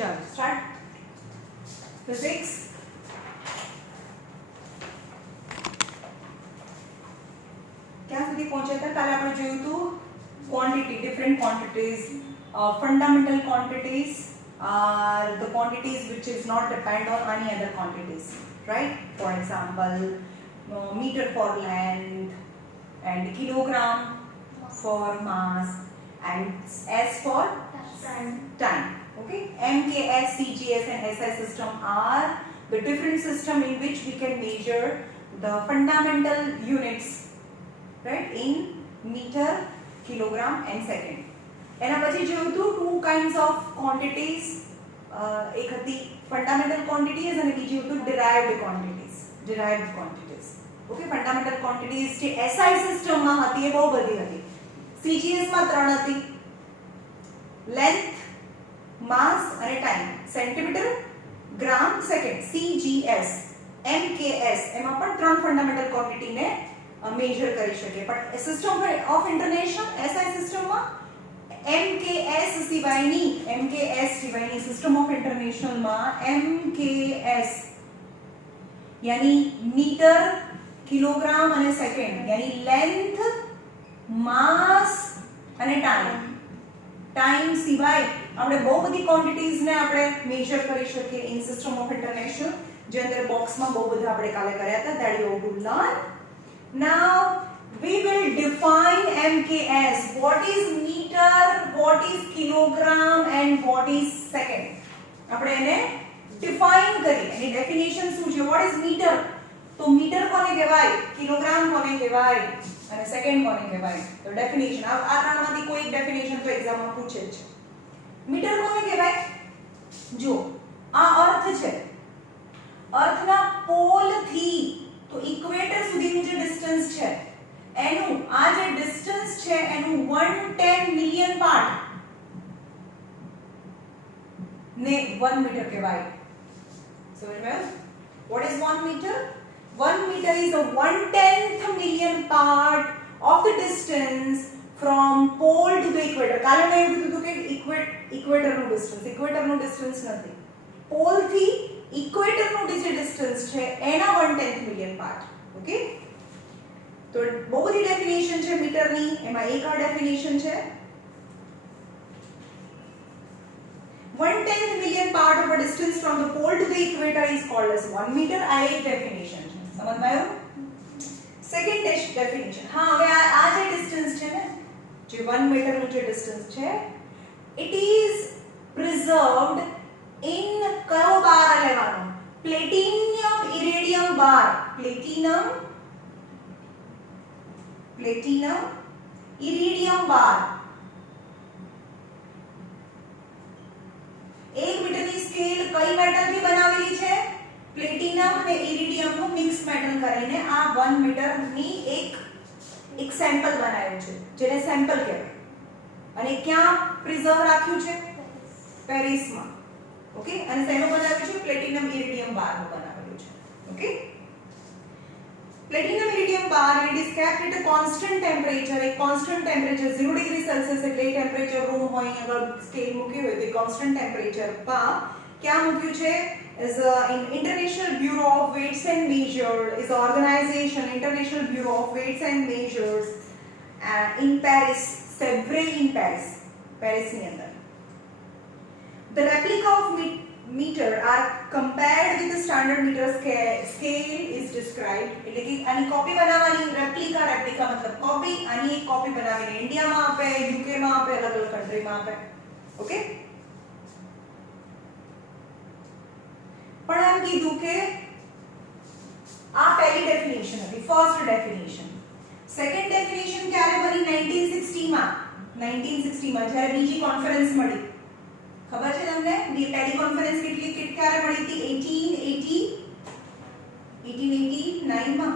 ચાલો start. Physics ક્યાં સુધી પહોંચ્યા હતા? કાલે આપણે જોયું હતું quantity, different quantities. Fundamental quantities are the quantities which is not depend on any other quantities, right? For example, meter for length and kilogram for mass and S for time. Okay, MKS, CGS and SI system are the different system in which we can measure the fundamental units, right, in meter, kilogram and second. એના પછી જોયું હતું two kinds of quantities. એક હતી fundamental quantities અને બીજી હતું derived quantities. Okay, fundamental quantities જે SI સિસ્ટમ માં હતી એ બહુ બધી હતી. CGS માં ત્રણ હતી, length, mass અને time. સેન્ટીમીટર, ગ્રામ, સેકન્ડ. CGS, MKS એમાં પણ ત્રણ ફંડામેન્ટલ ક્વોન્ટિટી ને મેજર કરી શકે. પણ સિસ્ટમ ઓફ ઇન્ટરનેશનલ SI સિસ્ટમમાં MKS સિવાયની સિસ્ટમ ઓફ ઇન્ટરનેશનલ માં MKS यानी મીટર, કિલોગ્રામ અને સેકન્ડ, यानी લેન્થ, માસ અને ટાઈમ સિવાય આપણે બહુ બધી ક્વોન્ટિટીઝ ને આપણે મેજર કરી શકીએ ઇન સિસ્ટમ ઓફ ઇન્ટરનેશનલ, જે અંદર બોક્સમાં બહુ બધા આપણે કાલે કર્યા હતા. That you to learn. Now we will define MKS. What is meter, what is kilogram and what is second? આપણે એને ડિફાઇન કરીએ. એની ડેફિનેશન શું છે? What is meter? તો મીટર કોને કહેવાય, કિલોગ્રામ કોને કહેવાય અને સેકન્ડ કોને કહેવાય? તો ડેફિનેશન આ ત્રણમાંથી કોઈ એક ડેફિનેશન તો એક્ઝામમાં પૂછે જ છે. મીટર કોને કહેવાય? જો આ અર્થ છે, અર્થના પોલ થી તો ઇક્વેટર સુધીનું જે ડિસ્ટન્સ છે એનું આ જે ડિસ્ટન્સ છે એનું 110 મિલિયન પાર્ટ ને 1 મીટર કહેવાય. So remember, what is 1 meter? 1 meter is a 1/10th million part of the distance from pole to the equator. કાલે મેં એવું કીધું કે ઇક્વેટરનું ડિસ્ટન્સ નથી, પોલ થી ઇક્વેટરનું જે ડિસ્ટન્સ છે એના 1/10th મિલિયન પાર્ટ. ઓકે, તો બહુ બધી ડેફિનેશન છે મીટરની, એમાં એક આ ડેફિનેશન છે. 1/10th million part of a distance from the pole to the equator is called as 1 meter. આ એક ડેફિનેશન છે, સમજમાં આવ્યું? સેકન્ડ ડેફિનેશન, હા, હવે આ જે ડિસ્ટન્સ છે ને, જે 1 મીટરનું જે ડિસ્ટન્સ છે, it is preserved in કયો બાર લેવાનો? પ્લેટિનિયમ ઇરેડિયમ બાર. પ્લેટિનમ ઇરેડિયમ બાર. 1 મીટરની સ્કેલ કઈ મેટલથી બનાવેલી છે? પ્લેટિનમ અને ઇરિડિયમનું મિક્સ મેટલ કરીને આ 1 મીટરની એક સેમ્પલ બનાવ્યું છે, જેને સેમ્પલ કહેવાય. અને ક્યાં પ્રિઝર્વ રાખ્યું છે? પેરિસમાં. ઓકે, અને શેનું બનાવ્યું છે? પ્લેટિનમ ઇરિડિયમ બારનું બનાવેલું છે. Okay, platinum iridium bar it is kept at a constant temperature. એક constant temperature 0 ડિગ્રી સેલ્સિયસ એટલે એ ટેમ્પરેચર રૂમ હોય, અગર સ્કેલ મૂકી હોય તો constant temperature પર ક્યાં મૂક્યું છે? is in International Bureau of Weights and Measures, is the organization International Bureau of Weights and Measures in Paris, Sèvres in Paris ની અંદર. The replica of meter are compared with the standard meter scale is described. એટલે કે આની copy બનાવવાની, replica મતલબ copy, આની એક copy બનાવીને ઇન્ડિયામાં આપે, યુકે માં આપે, અલગ અલગ કન્ટ્રીમાં આપે. ઓકે, પણ એમ કીધું કે આ પહેલી ડેફિનેશન હતી, ફર્સ્ટ ડેફિનેશન. સેકન્ડ ડેફિનેશન ક્યારે બની? 1960 માં જ્યારે બીજી કોન્ફરન્સ મળી. ખબર છે તમને પહેલી કોન્ફરન્સ ક્યારે મળી હતી? 1889 માં.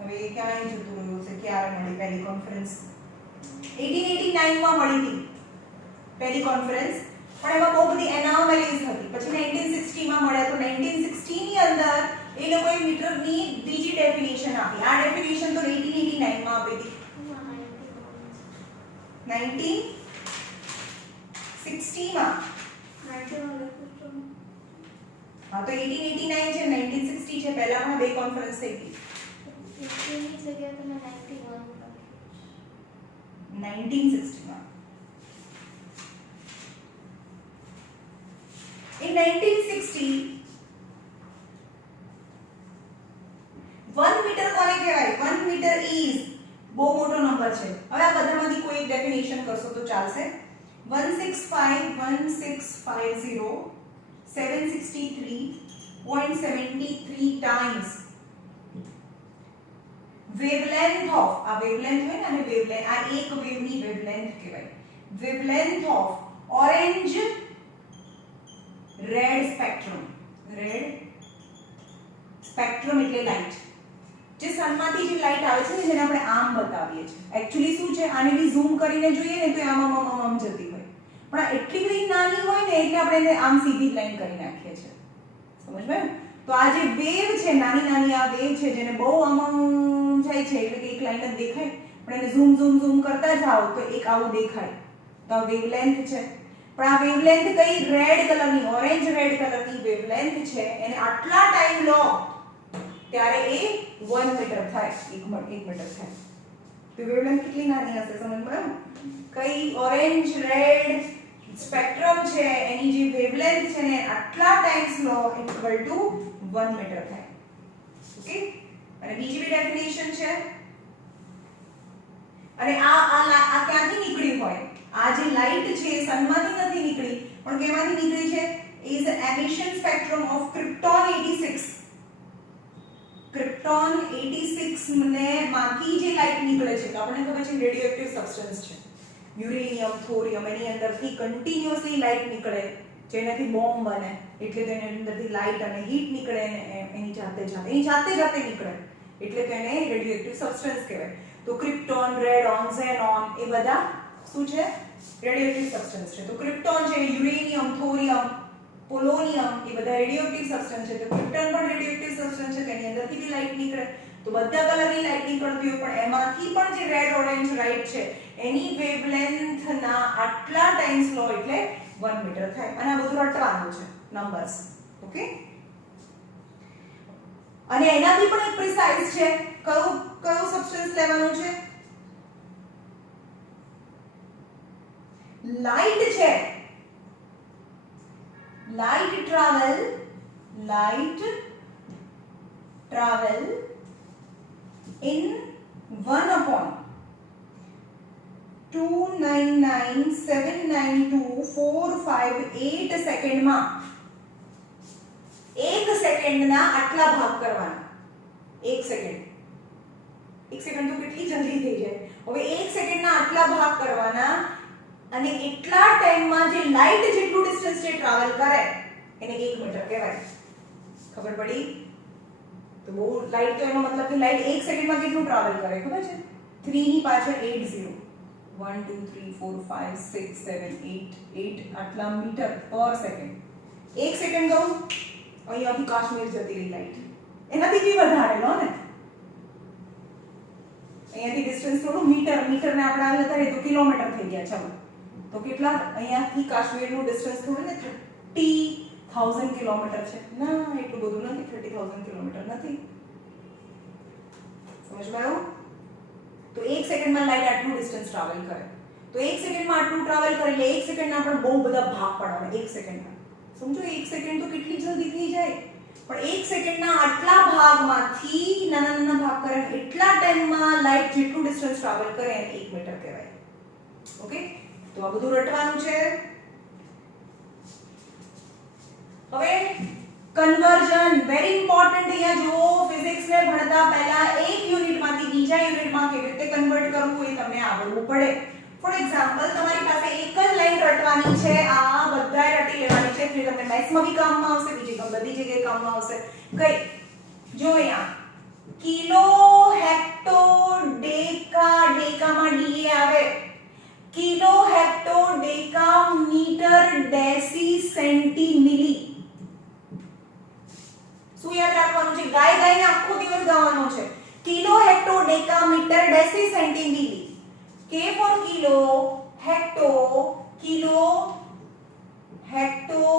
હવે ક્યાં જતું રહ્યું છે? ક્યારે મળી પહેલી કોન્ફરન્સ? 1889 માં મળી હતી પહેલી કોન્ફરન્સ, પણ એમાં બહુ બધી એનોમેલીઝ હતી. પછી 1960 માં મળ્યા. તો 1960 ની અંદર એ લોકોએ મીટરની બીજી ડેફિનેશન આપી. આ ડેફિનેશન તો 1889 માં આપી હતી. 1960 1960 માં હા તો 1889 છે 1960 છે પહેલા પણ બે કોન્ફરન્સ થઈ ગઈ 18 ની જગ્યાએ તમે 1960 માં in 1960 1 મીટર કોને કહેવાય 1 મીટર ઇઝ બહુ મોટો નંબર છે હવે આ બધામાંથી કોઈ એક ડેફિનેશન કરશો તો ચાલશે 1651650 763.73 times wavelength of આ wavelength હોય ને અને wavelength આ એક વેવની wavelength કહેવાય wavelength of orange red spectrum એટલે લાઈટ જે સનમાંથી જે લાઈટ આવે છે જેને આપણે આમ બતાવીએ છીએ એક્ચ્યુઅલી શું છે આને બી ઝૂમ કરીને જોઈએ ને તો આમ જતી હોય પણ આ એટલી બધી નાની હોય ને એટલે આપણે એને આમ સીધી લાઈન કરી નાખીએ છીએ સમજ્યું તો આ જે વેવ છે નાની આ વેવ છે જેને બહુ આમ જાય છે એટલે કે એક લાઈન જ દેખાય પણ એને ઝૂમ કરતા જાઓ તો એક આવું દેખાય તો આ વેવલેન્થ છે પણ આ વેવલેન્થ કઈ રેડ કલરની ઓરેન્જ રેડ કલરની વેવલેન્થ છે એને આટલા ટાઈમ લો ત્યારે એ 1 મીટર થાય 1 મીટર થાય તો વેવલેન્થ કેટલી નાની હશે સમજ પડ્યું કઈ ઓરેન્જ રેડ સ્પેક્ટ્રમ છે એની જે વેવલેન્થ છે ને આટલા ટાઈમ્સ લો ઇક્વલ ટુ 1 મીટર થાય ઓકે અને બીજી બી ડેફિનેશન છે અને આ ક્યાંથી નીકળી હોય આ જે લાઈટ છે સનમાંથી નથી નીકળી પણ કેમાંથી નીકળી છે is the emission spectrum of krypton 86 krypton 86 ને માંથી જે લાઈટ નીકળે છે તો આપણને ખબર છે રેડિયોએક્ટિવ સબસ્ટન્સ છે યુરેનિયમ થોરિયમ એની અંદરથી કન્ટિન્યુઅસલી લાઈટ નીકળે જેનાથી બોમ્બ બને એટલે તો એની અંદરથી લાઈટ અને હીટ નીકળે ને એની જાતે નીકળે એટલે તો એને રેડિયોએક્ટિવ સબસ્ટન્સ કહેવાય તો ક્રિપ્ટોન રેડોન ઝેનોન એ બધા શું છે રેડિયોએક્ટિવ સબસ્ટન્સ છે તો ક્રિપ્ટોન છે યુરેનિયમ થોરિયમ પોલોનિયમ એ બધા રેડિયોએક્ટિવ સબસ્ટન્સ છે તો ક્રિપ્ટોન પણ રેડિયોએક્ટિવ સબસ્ટન્સ છે તેની અંદરથી બી લાઈટ નીકળે તો બધા કલરની લાઈટ નીકળતી હોય પણ એમાંથી પણ જે રેડ ઓરેન્જ લાઈટ છે એની વેવલેન્થ ના આટલા ટાઈમ્સ લો એટલે 1 મીટર થાય અને આ બધું રટવાનું છે નંબર્સ ઓકે અને એનાથી પણ એક પ્રિસાઇઝ છે કયો સબસ્ટન્સ લેવાનું છે લાઈટ છે light travel in 1/299792458 સેકન્ડ માં 1 સેકન્ડના આટલા ભાગ કરવાના 1 સેકન્ડ તો કેટલી જલ્દી થઈ જાય હવે 1 સેકન્ડના આટલા ભાગ કરવાના અને એટલા ટાઈમમાં જે લાઈટ જેટલું ડિસ્ટન્સ જે ટ્રાવેલ કરે એને 1 મીટર કહેવાય ખબર પડી તો બહુ લાઈટ તો એનો મતલબ કે લાઈટ 1 સેકન્ડમાં કેટલું ટ્રાવેલ કરે ખબર છે 3 ની પાછળ 80 1 2 3 4 5 6 7 8 આટલા મીટર પર સેકન્ડ 1 સેકન્ડ કહું અહીંયાથી કાશ્મીર જતી રહી લાઈટ એનાથી બી વધારે લો ને અહીંયાથી ડિસ્ટન્સ થોડું મીટરને આપણે આ લતા તો કિલોમીટર થઈ ગયા ચાલો તો કેટલા અહીંયાથી કાશ્મીરનું ડિસ્ટન્સ થોડું ને 30,000 કિલોમીટર છે ના એટલું બધું નથી 30,000 કિલોમીટર નથી સમજમાં આવ્યું તો 1 સેકન્ડમાં લાઈટ આટલું ડિસ્ટન્સ ટ્રાવેલ કરે તો 1 સેકન્ડમાં આટલું ટ્રાવેલ કરે એટલે 1 સેકન્ડના પણ બહુ બધા ભાગ પડવાના 1 સેકન્ડમાં સમજો 1 સેકન્ડ તો કેટલી જલ્દી થઈ જાય પણ 1 સેકન્ડના આટલા ભાગમાંથી નાના ભાગ કરે એટલા ટાઈમમાં લાઈટ જેટલું ડિસ્ટન્સ ટ્રાવેલ કરે એને 1 મીટર કહેવાય ઓકે તો આ બધું રટવાનું છે હવે કન્વર્ઝન વેરી ઇમ્પોર્ટન્ટ અહીંયા જો ફિઝિક્સ ને ભણતા પહેલા એક યુનિટમાંથી બીજા યુનિટમાં કેવી રીતે કન્વર્ટ કરવું એ તમને આવડવું પડે ફોર એક્ઝામ્પલ તમારી પાસે એક જ લાઈન રટવાની છે આ બધાય રટી લેવાની છે જે તમને મેથ્સમાં બી કામમાં આવશે બીજી બધી જગ્યાએ કામમાં આવશે કઈ જો અહીંયા કિલો હેક્ટો ડેકામાં ડીએ આવે kilo hecto deca metre deci centi milli શું યાદ રાખવાનું છે ગાયને આખો દિવસ ગાવાનો છે kilo hecto deca metre deci centi milli K for kilo, hecto, kilo, hecto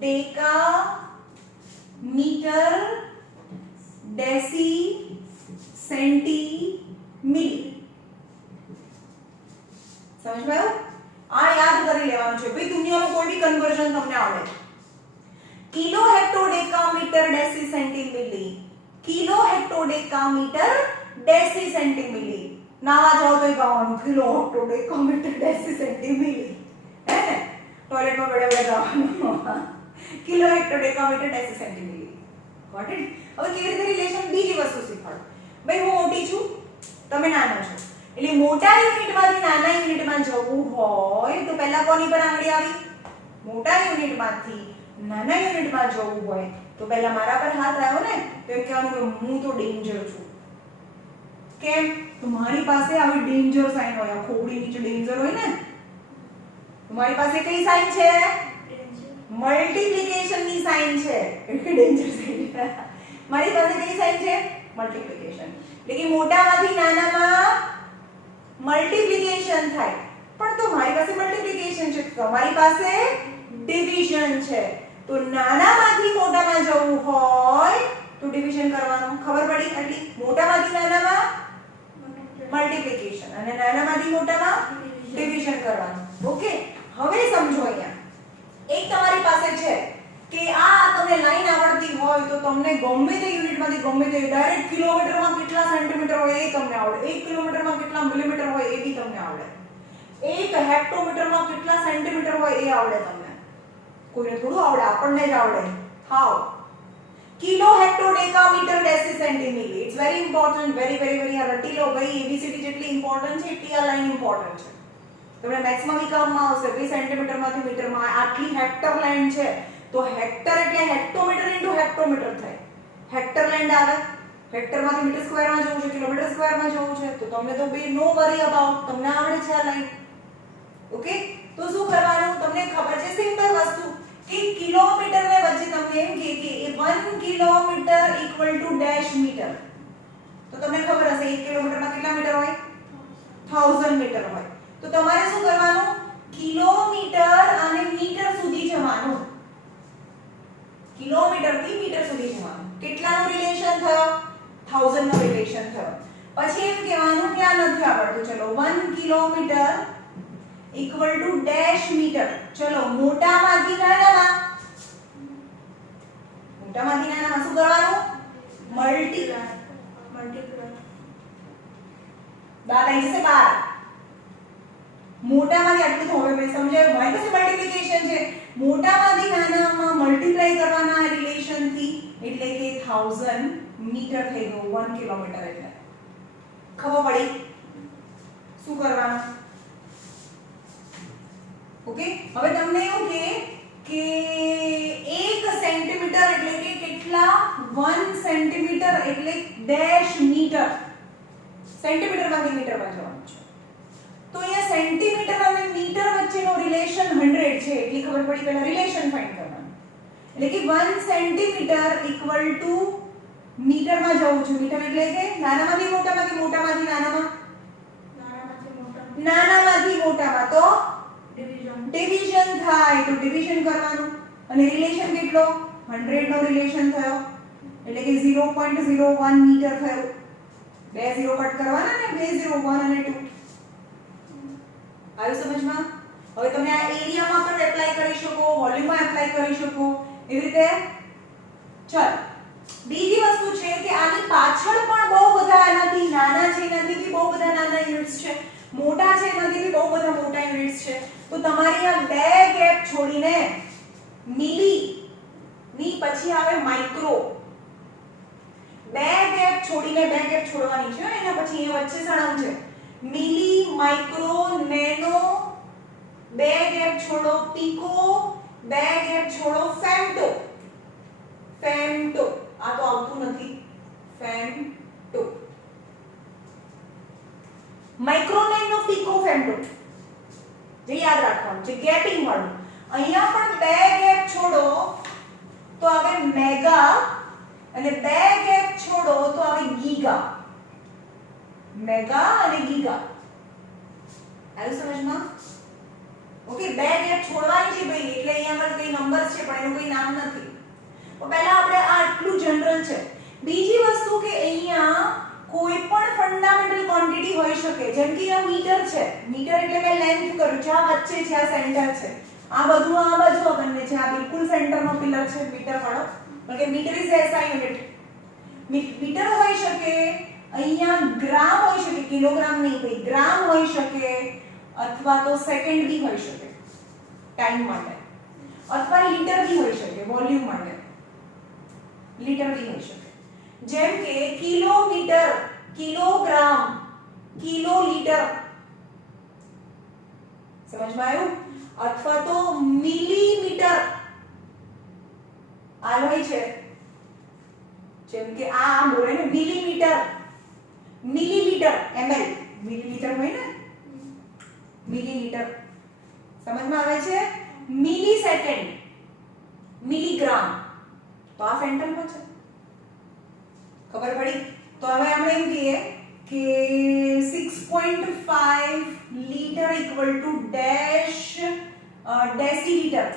deca metre deci centi milli समझ में આવ્યું આ યાદ કરી લેવાનું છે ભાઈ દુનિયામાં કોઈ બી કન્વર્ઝન તમને આવડે kilo hecto deca metre deci સેન્ટીમીલી kilo hecto deca metre deci સેન્ટીમીલી નાવા જાવ તો ગાવાનું કિલો હેક્ટોડેકામીટર ડેસી સેન્ટીમીલી હે ને ટોયલેટમાં બડે બડે ગાવાનું kilo hecto deca metre deci સેન્ટીમીલી got it હવે કેવી રીતે રિલેશન બીજી વસ્તુ શીખવાડો ભાઈ હું મોટી છું તમે નાના છો એટલે મોટા યુનિટમાંથી નાના યુનિટમાં જવું હોય તો પહેલા કોની પર આંગળી આવી મોટા યુનિટમાંથી નાના યુનિટમાં જવું હોય તો પહેલા મારા પર હાથ આવ્યો ને તો એમ કહેવાનું કે હું તો ડેન્જર છું કેમ તો મારી પાસે આવી ડેન્જર સાઇન હોય ખોડી નીચે ડેન્જર હોય ને તો મારી પાસે કઈ સાઇન છે મલ્ટીપ્લિકેશન ની સાઇન છે એટલે ડેન્જર સાઇન મારી પાસે કઈ સાઇન છે મલ્ટીપ્લિકેશન એટલે કે મોટામાંથી નાનામાં મલ્ટીપ્લિકેશન થાય પણ તો મારી પાસે મલ્ટીપ્લિકેશન છે તમારી પાસે ડિવિઝન છે તો નાનામાંથી મોટામાં જવું હોય તો ડિવિઝન કરવાનું ખબર પડી એટલી મોટામાંથી નાનામાં મલ્ટીપ્લિકેશન અને નાનામાંથી મોટામાં ડિવિઝન કરવાનું ઓકે હવે સમજો અહીંયા એક તમારી પાસે છે કે આ તમને લાઈન આવડતી હોય તો તમને ગમે તે યુનિટમાંથી ગમે તે ડાયરેક્ટ કિલોમીટરમાં કેટલા સેન્ટીમીટર હોય એ તમને આવડે 1 કિલોમીટરમાં કેટલા મિલીમીટર હોય એ બી તમને આવડે 1 હેક્ટોમીટરમાં કેટલા સેન્ટીમીટર હોય એ આવડે તમને કોઈને થોડું આવડે આપણને જ આવડે how kilo hecto deca metre deci centi milli it's very important very આ રટી લો ભાઈ એબીસીડી જેટલી ઇમ્પોર્ટન્ટ છે એટલી આ લાઈન ઇમ્પોર્ટન્ટ છે તમને મેથ્સમાં બી કામમાં આવશે 20 સેન્ટીમીટરમાંથી મીટરમાં આટલી હેક્ટર લાઈન છે તો હેક્ટર એટલે હેક્ટોમીટર ઇન્ટુ હેક્ટોમીટર થાય હેક્ટર લેન્ડ આવે હેક્ટરમાંથી મીટર સ્ક્વેરમાં જવું છે કિલોમીટર સ્ક્વેરમાં જવું છે તો તમને તો બે નો વરી અબાઉટ તમને આવડે છે આ લાઈન ઓકે તો શું કરવાનું તમને ખબર છે સિમ્પલ વસ્તુ કે કિલોમીટર ને વચ્ચે તમને એમ કે 1 kilometre equal to dash metre તો તમને ખબર હશે 1 કિલોમીટરમાં કેટલા મીટર હોય 1000 મીટર હોય તો તમારે શું કરવાનું કિલોમીટર અને મીટર સુધી જવાનું કિલોમીટર થી મીટર સુધી જવાનું કેટલાનો રિલેશન થયો 1000 નો રિલેશન થયો પછી એમ કહેવાનું કે આ નથી આવડતું ચલો 1 kilometre equal to dash metre ચલો મોટામાંથી નાનામાં શું કરવાનું મલ્ટીપ્લાય દાદ આવી જશે 12 મોટામાંથી આટલું તો હવે મેં સમજાયું મારી પાસે મલ્ટીપ્લિકેશન છે મોટામાંથી નાનામાં મલ્ટીપ્લાય કરવાના રિલેશન થી એટલે કે 1000 મીટર થઈ ગયું 1 કિલોમીટર એટલે ખબર પડી શું કરવાનું ઓકે હવે તમને એવું કે 1 સેન્ટીમીટર એટલે કે કેટલા 1 સેન્ટીમીટર એટલે ડેશ મીટર સેન્ટીમીટરમાંથી મીટરમાં જવાનું છે તો અહીંયા સેન્ટીમીટર અને મીટર વચ્ચેનો રિલેશન 100 છે એટલી ખબર પડી પહેલા રિલેશન ફાઇન્ડ કરવાનું એટલે કે 1 સેન્ટીમીટર ઇક્વલ ટુ મીટરમાં જવું છે મીટર એટલે કે નાનામાંથી મોટામાં કે મોટામાંથી નાનામાં નાનામાંથી મોટામાં તો ડિવિઝન થાય તો ડિવિઝન કરવાનું અને રિલેશન કેટલો 100 નો રિલેશન થયો એટલે કે 0.01 મીટર થયો બે 0 કટ કરવાના ને 2 0 1 અને 2 આવ્યું સમજમાં હવે તમે આ એરિયામાં પણ એપ્લાય કરી શકો વોલ્યુમમાં એપ્લાય કરી શકો એવી રીતે ચાલ બીજી વસ્તુ છે કે આની પાછળ પણ બહુ બધા આનાથી નાના છે એનાથી બી બહુ બધા નાના યુનિટ્સ છે મોટા છે એનાથી બી બહુ બધા મોટા યુનિટ્સ છે તો તમારી આ બે ગેપ છોડીને મિલી ની પછી આવે માઇક્રો બે ગેપ છોડીને બે ગેપ છોડવાની છે એના પછી એ વચ્ચે સળંગ છે મિલી માઇક્રો નેનો બે ગેપ છોડો પીકો બે ગેપ છોડો ફેમ્ટો ફેમ્ટો આ તો આવતું નથી femto micro nano pico femto જે યાદ રાખવાનું છે ગેપિંગ વાળું અહીંયા પણ બે ગેપ છોડો તો આવે મેગા અને બે ગેપ છોડો તો આવે ગીગા મેગા અને ગીગા આવ્યું સમજમાં ઓકે, બે ગેપ છોડવાની છે ભાઈ, એટલે અહીંયા આગળ કઈ નંબર્સ છે પણ એનું કોઈ નામ નથી. તો પહેલા આપણે આ આટલું જનરલ છે. બીજી વસ્તુ કે અહીંયા કોઈ પણ ફંડામેન્ટલ ક્વોન્ટિટી હોઈ શકે, જેમ કે આ મીટર છે. મીટર એટલે મેં લેન્થ કર્યું છે, આ વચ્ચે છે, આ સેન્ટર છે, આ બધું આ બાજુ આ બંને છે, આ બિલકુલ સેન્ટરનો પિલર છે મીટર વાળો. Okay, metre is SI unit. Metre હોઈ શકે, અહીંયા ગ્રામ હોઈ શકે, કિલોગ્રામ નહીં ભાઈ, ગ્રામ હોઈ શકે, અથવા તો સેકન્ડ બી હોઈ શકે ટાઈમ માટે, અથવા લીટર બી હોઈ શકે વોલ્યુમ માટે, લીટર બી હોઈ શકે. જેમ કે કિલોમીટર, કિલોગ્રામ, કિલોલીટર, સમજમાં આવ્યું? અથવા તો મિલીમીટર આ હોય છે, જેમ કે આ આમ બોલે ને મિલીમીટર, મિલીલીટર, ml, મિલીલીટર હોય ને, મિલીલીટર, સમજમાં આવે છે? મિલીસેકન્ડ, મિલીગ્રામ, તો આ સેન્ટરમાં છે, ખબર પડી? તો હવે આપણે એમ કહીએ કે 6.5 લીટર ઇક્વલ ટુ ડેશ ડેસીલીટર.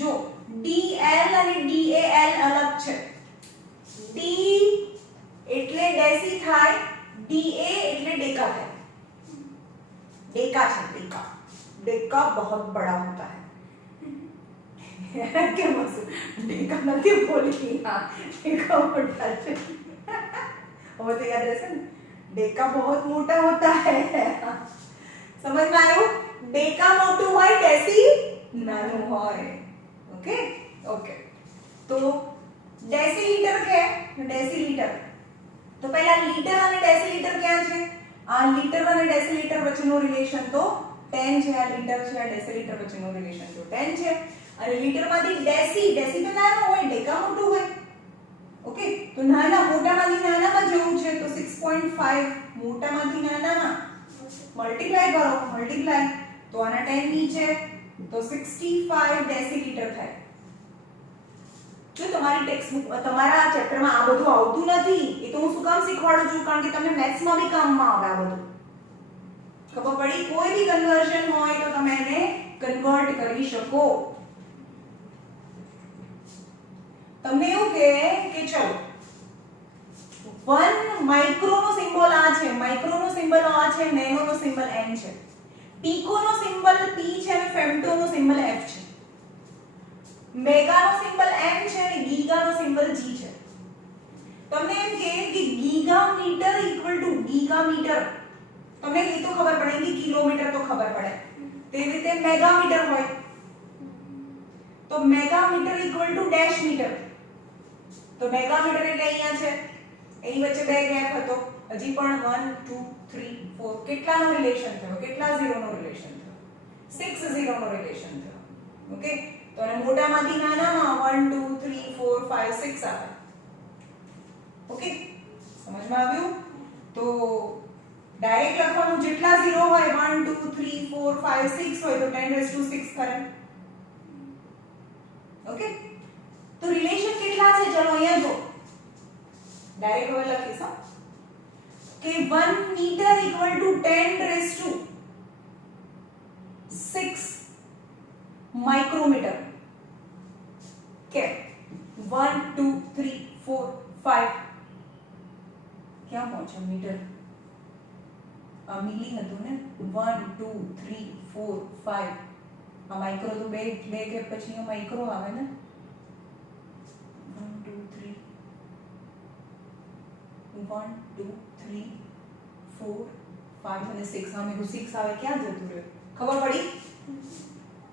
જો dl અને dal અલગ છે. d એટલે ડેસી થાય, da એટલે डेका થાય. डेका છે, डेका. डेका बहुत बड़ा होता है. क्या मसू डेका નથી બોલી, हाँ डेका मोटा है, वो तो याद रहશે ને, डेका बहुत मोटा होता है. समझ में आयो? डेका મોટું હોય, ડેસી નાનું હોય. ओके ओके, तो डेसीलीटर કે डेसीलीटर, તો પહેલા લીટર અને ડેસીલીટર ક્યાં છે? આ લીટર અને ડેસીલીટર વચ્ચેનો રિલેશન તો 10 છે, આ લીટર છે, આ ડેસીલીટર વચ્ચેનો રિલેશન તો 10 છે. અને લીટરમાંથી ડેસી, ડેસી તો નાનું હોય, ડેકા મોટું હોય. ઓકે, તો નાના મોટામાંથી નાનામાં જવું છે તો 6.5 મોટામાંથી નાનામાં મલ્ટીપ્લાય કરો, મલ્ટીપ્લાય, તો આના 10 નીચે તો 65 ડેસીલીટર થાય. જો તમારી ટેક્સ્ટબુક, તમારા ચેપ્ટરમાં આ બધું આવતું નથી, એ તો હું શું કામ શીખવાડું છું? કારણ કે તમને મેથ્સમાં બી કામમાં આવે આ બધું. ખબર પડી? કોઈ બી કન્વર્ઝન હોય તો તમે એને કન્વર્ટ કરી શકો. તમને એવું કે ચલો 1 માઇક્રો નો સિમ્બોલ આ છે, માઇક્રો નો સિમ્બોલ આ છે, નેનો નો સિમ્બોલ n છે, પીકો નો સિમ્બોલ p છે અને ફેમ્ટો નો સિમ્બોલ f છે, મેગા નો સિમ્બોલ m છે અને ગીગા નો સિમ્બોલ g છે. તમને એમ કે ગીગામીટર ઇક્વલ ટુ ગીગામીટર, તમને એ તો ખબર પડે કે કિલોમીટર તો ખબર પડે, તેવી રીતે મેગામીટર હોય તો મેગામીટર ઇક્વલ ટુ ડેશ મીટર. તો મેગામીટર એટલે અહીંયા છે, એની વચ્ચે બે ગેપ હતો, હજી પણ 1 2 3 4 કેટલાનો રિલેશન થયો? કેટલા ઝીરો નો રિલેશન થયો? 6 ઝીરો નો રિલેશન થયો. ઓકે, તો અને મોટામાંથી નાનામાં 1 2 3 4 5 6 આવે. ઓકે, સમજમાં આવ્યું? તો ડાયરેક્ટ લખવાનું, જેટલા ઝીરો હોય 1 2 3 4 5 6 હોય તો 10⁻6 કરે. ઓકે, તો રિલેશન કેટલા છે? ચલો અહીંયા જો ડાયરેક્ટ હવે લખીશ કે 1 મીટર ઇક્વલ ટુ 10⁻6 માઇક્રોમીટર. કે 1 2 3 4 5 ક્યાં પહોંચ્યો મીટર? આ મિલી હતું ને, 1 2 3 4 5, આ માઇક્રો તો બે કે પછી આ માઇક્રો આવે ને, 1 2 3 1 2 3 4 5 અને 6, આ મેં 6 આવે, ક્યાં જતું રહ્યું? ખબર પડી?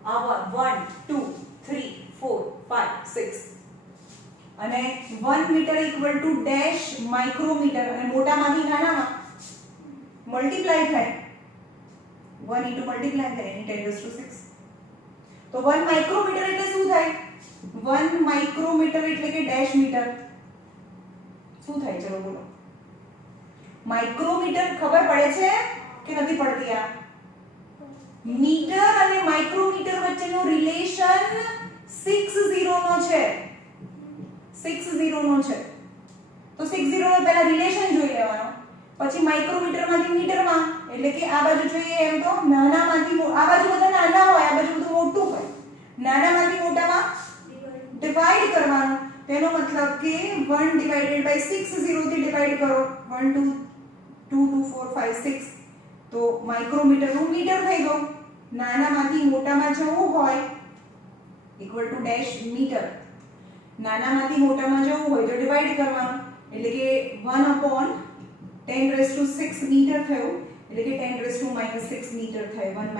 આ 1 2 3 4 5 6 અને 1 metre equal to dash micrometre, અને મોટામાંથી નાનામાં મલ્ટીપ્લાય થાય, 1 ઇન્ટુ મલ્ટીપ્લાય થાય એની 10⁻6. તો 1 માઇક્રોમીટર એટલે શું થાય? 1 માઇક્રોમીટર એટલે કે ડેશ મીટર શું થાય? ચલો બોલો. માઇક્રોમીટર ખબર પડે છે કે નથી પડતી? આ મીટર અને માઇક્રોમીટર વચ્ચેનો રિલેશન 60 નો છે, 60 નો છે. તો 60 નો પહેલા રિલેશન જોઈ લેવાનો, પછી માઇક્રોમીટર માંથી મીટરમાં એટલે કે આ બાજુ જોઈએ એમ તો નાનામાંથી આ બાજુ બધા નાના હોય, આ બાજુ બધું મોટું હોય. નાનામાંથી મોટામાં ડિવાઈડ કરવાનું. તેનો મતલબ કે 1 ડિવાઇડેડ બાય 6 0 થી ડિવાઈડ કરો. 1 2 2 2 4 5 6 તો માઇક્રોમીટર નું મીટર થઈ ગયું. નાનામાંથી મોટામાં જવું હોય ઇક્વલ ટુ ડેશ મીટર. નાનામાંથી મોટામાં જવું હોય તો ડિવાઈડ કરવાનું. એટલે કે 1/10⁻6 મીટર થયું. એટલે કે 10⁻⁻6 મીટર થાય. 1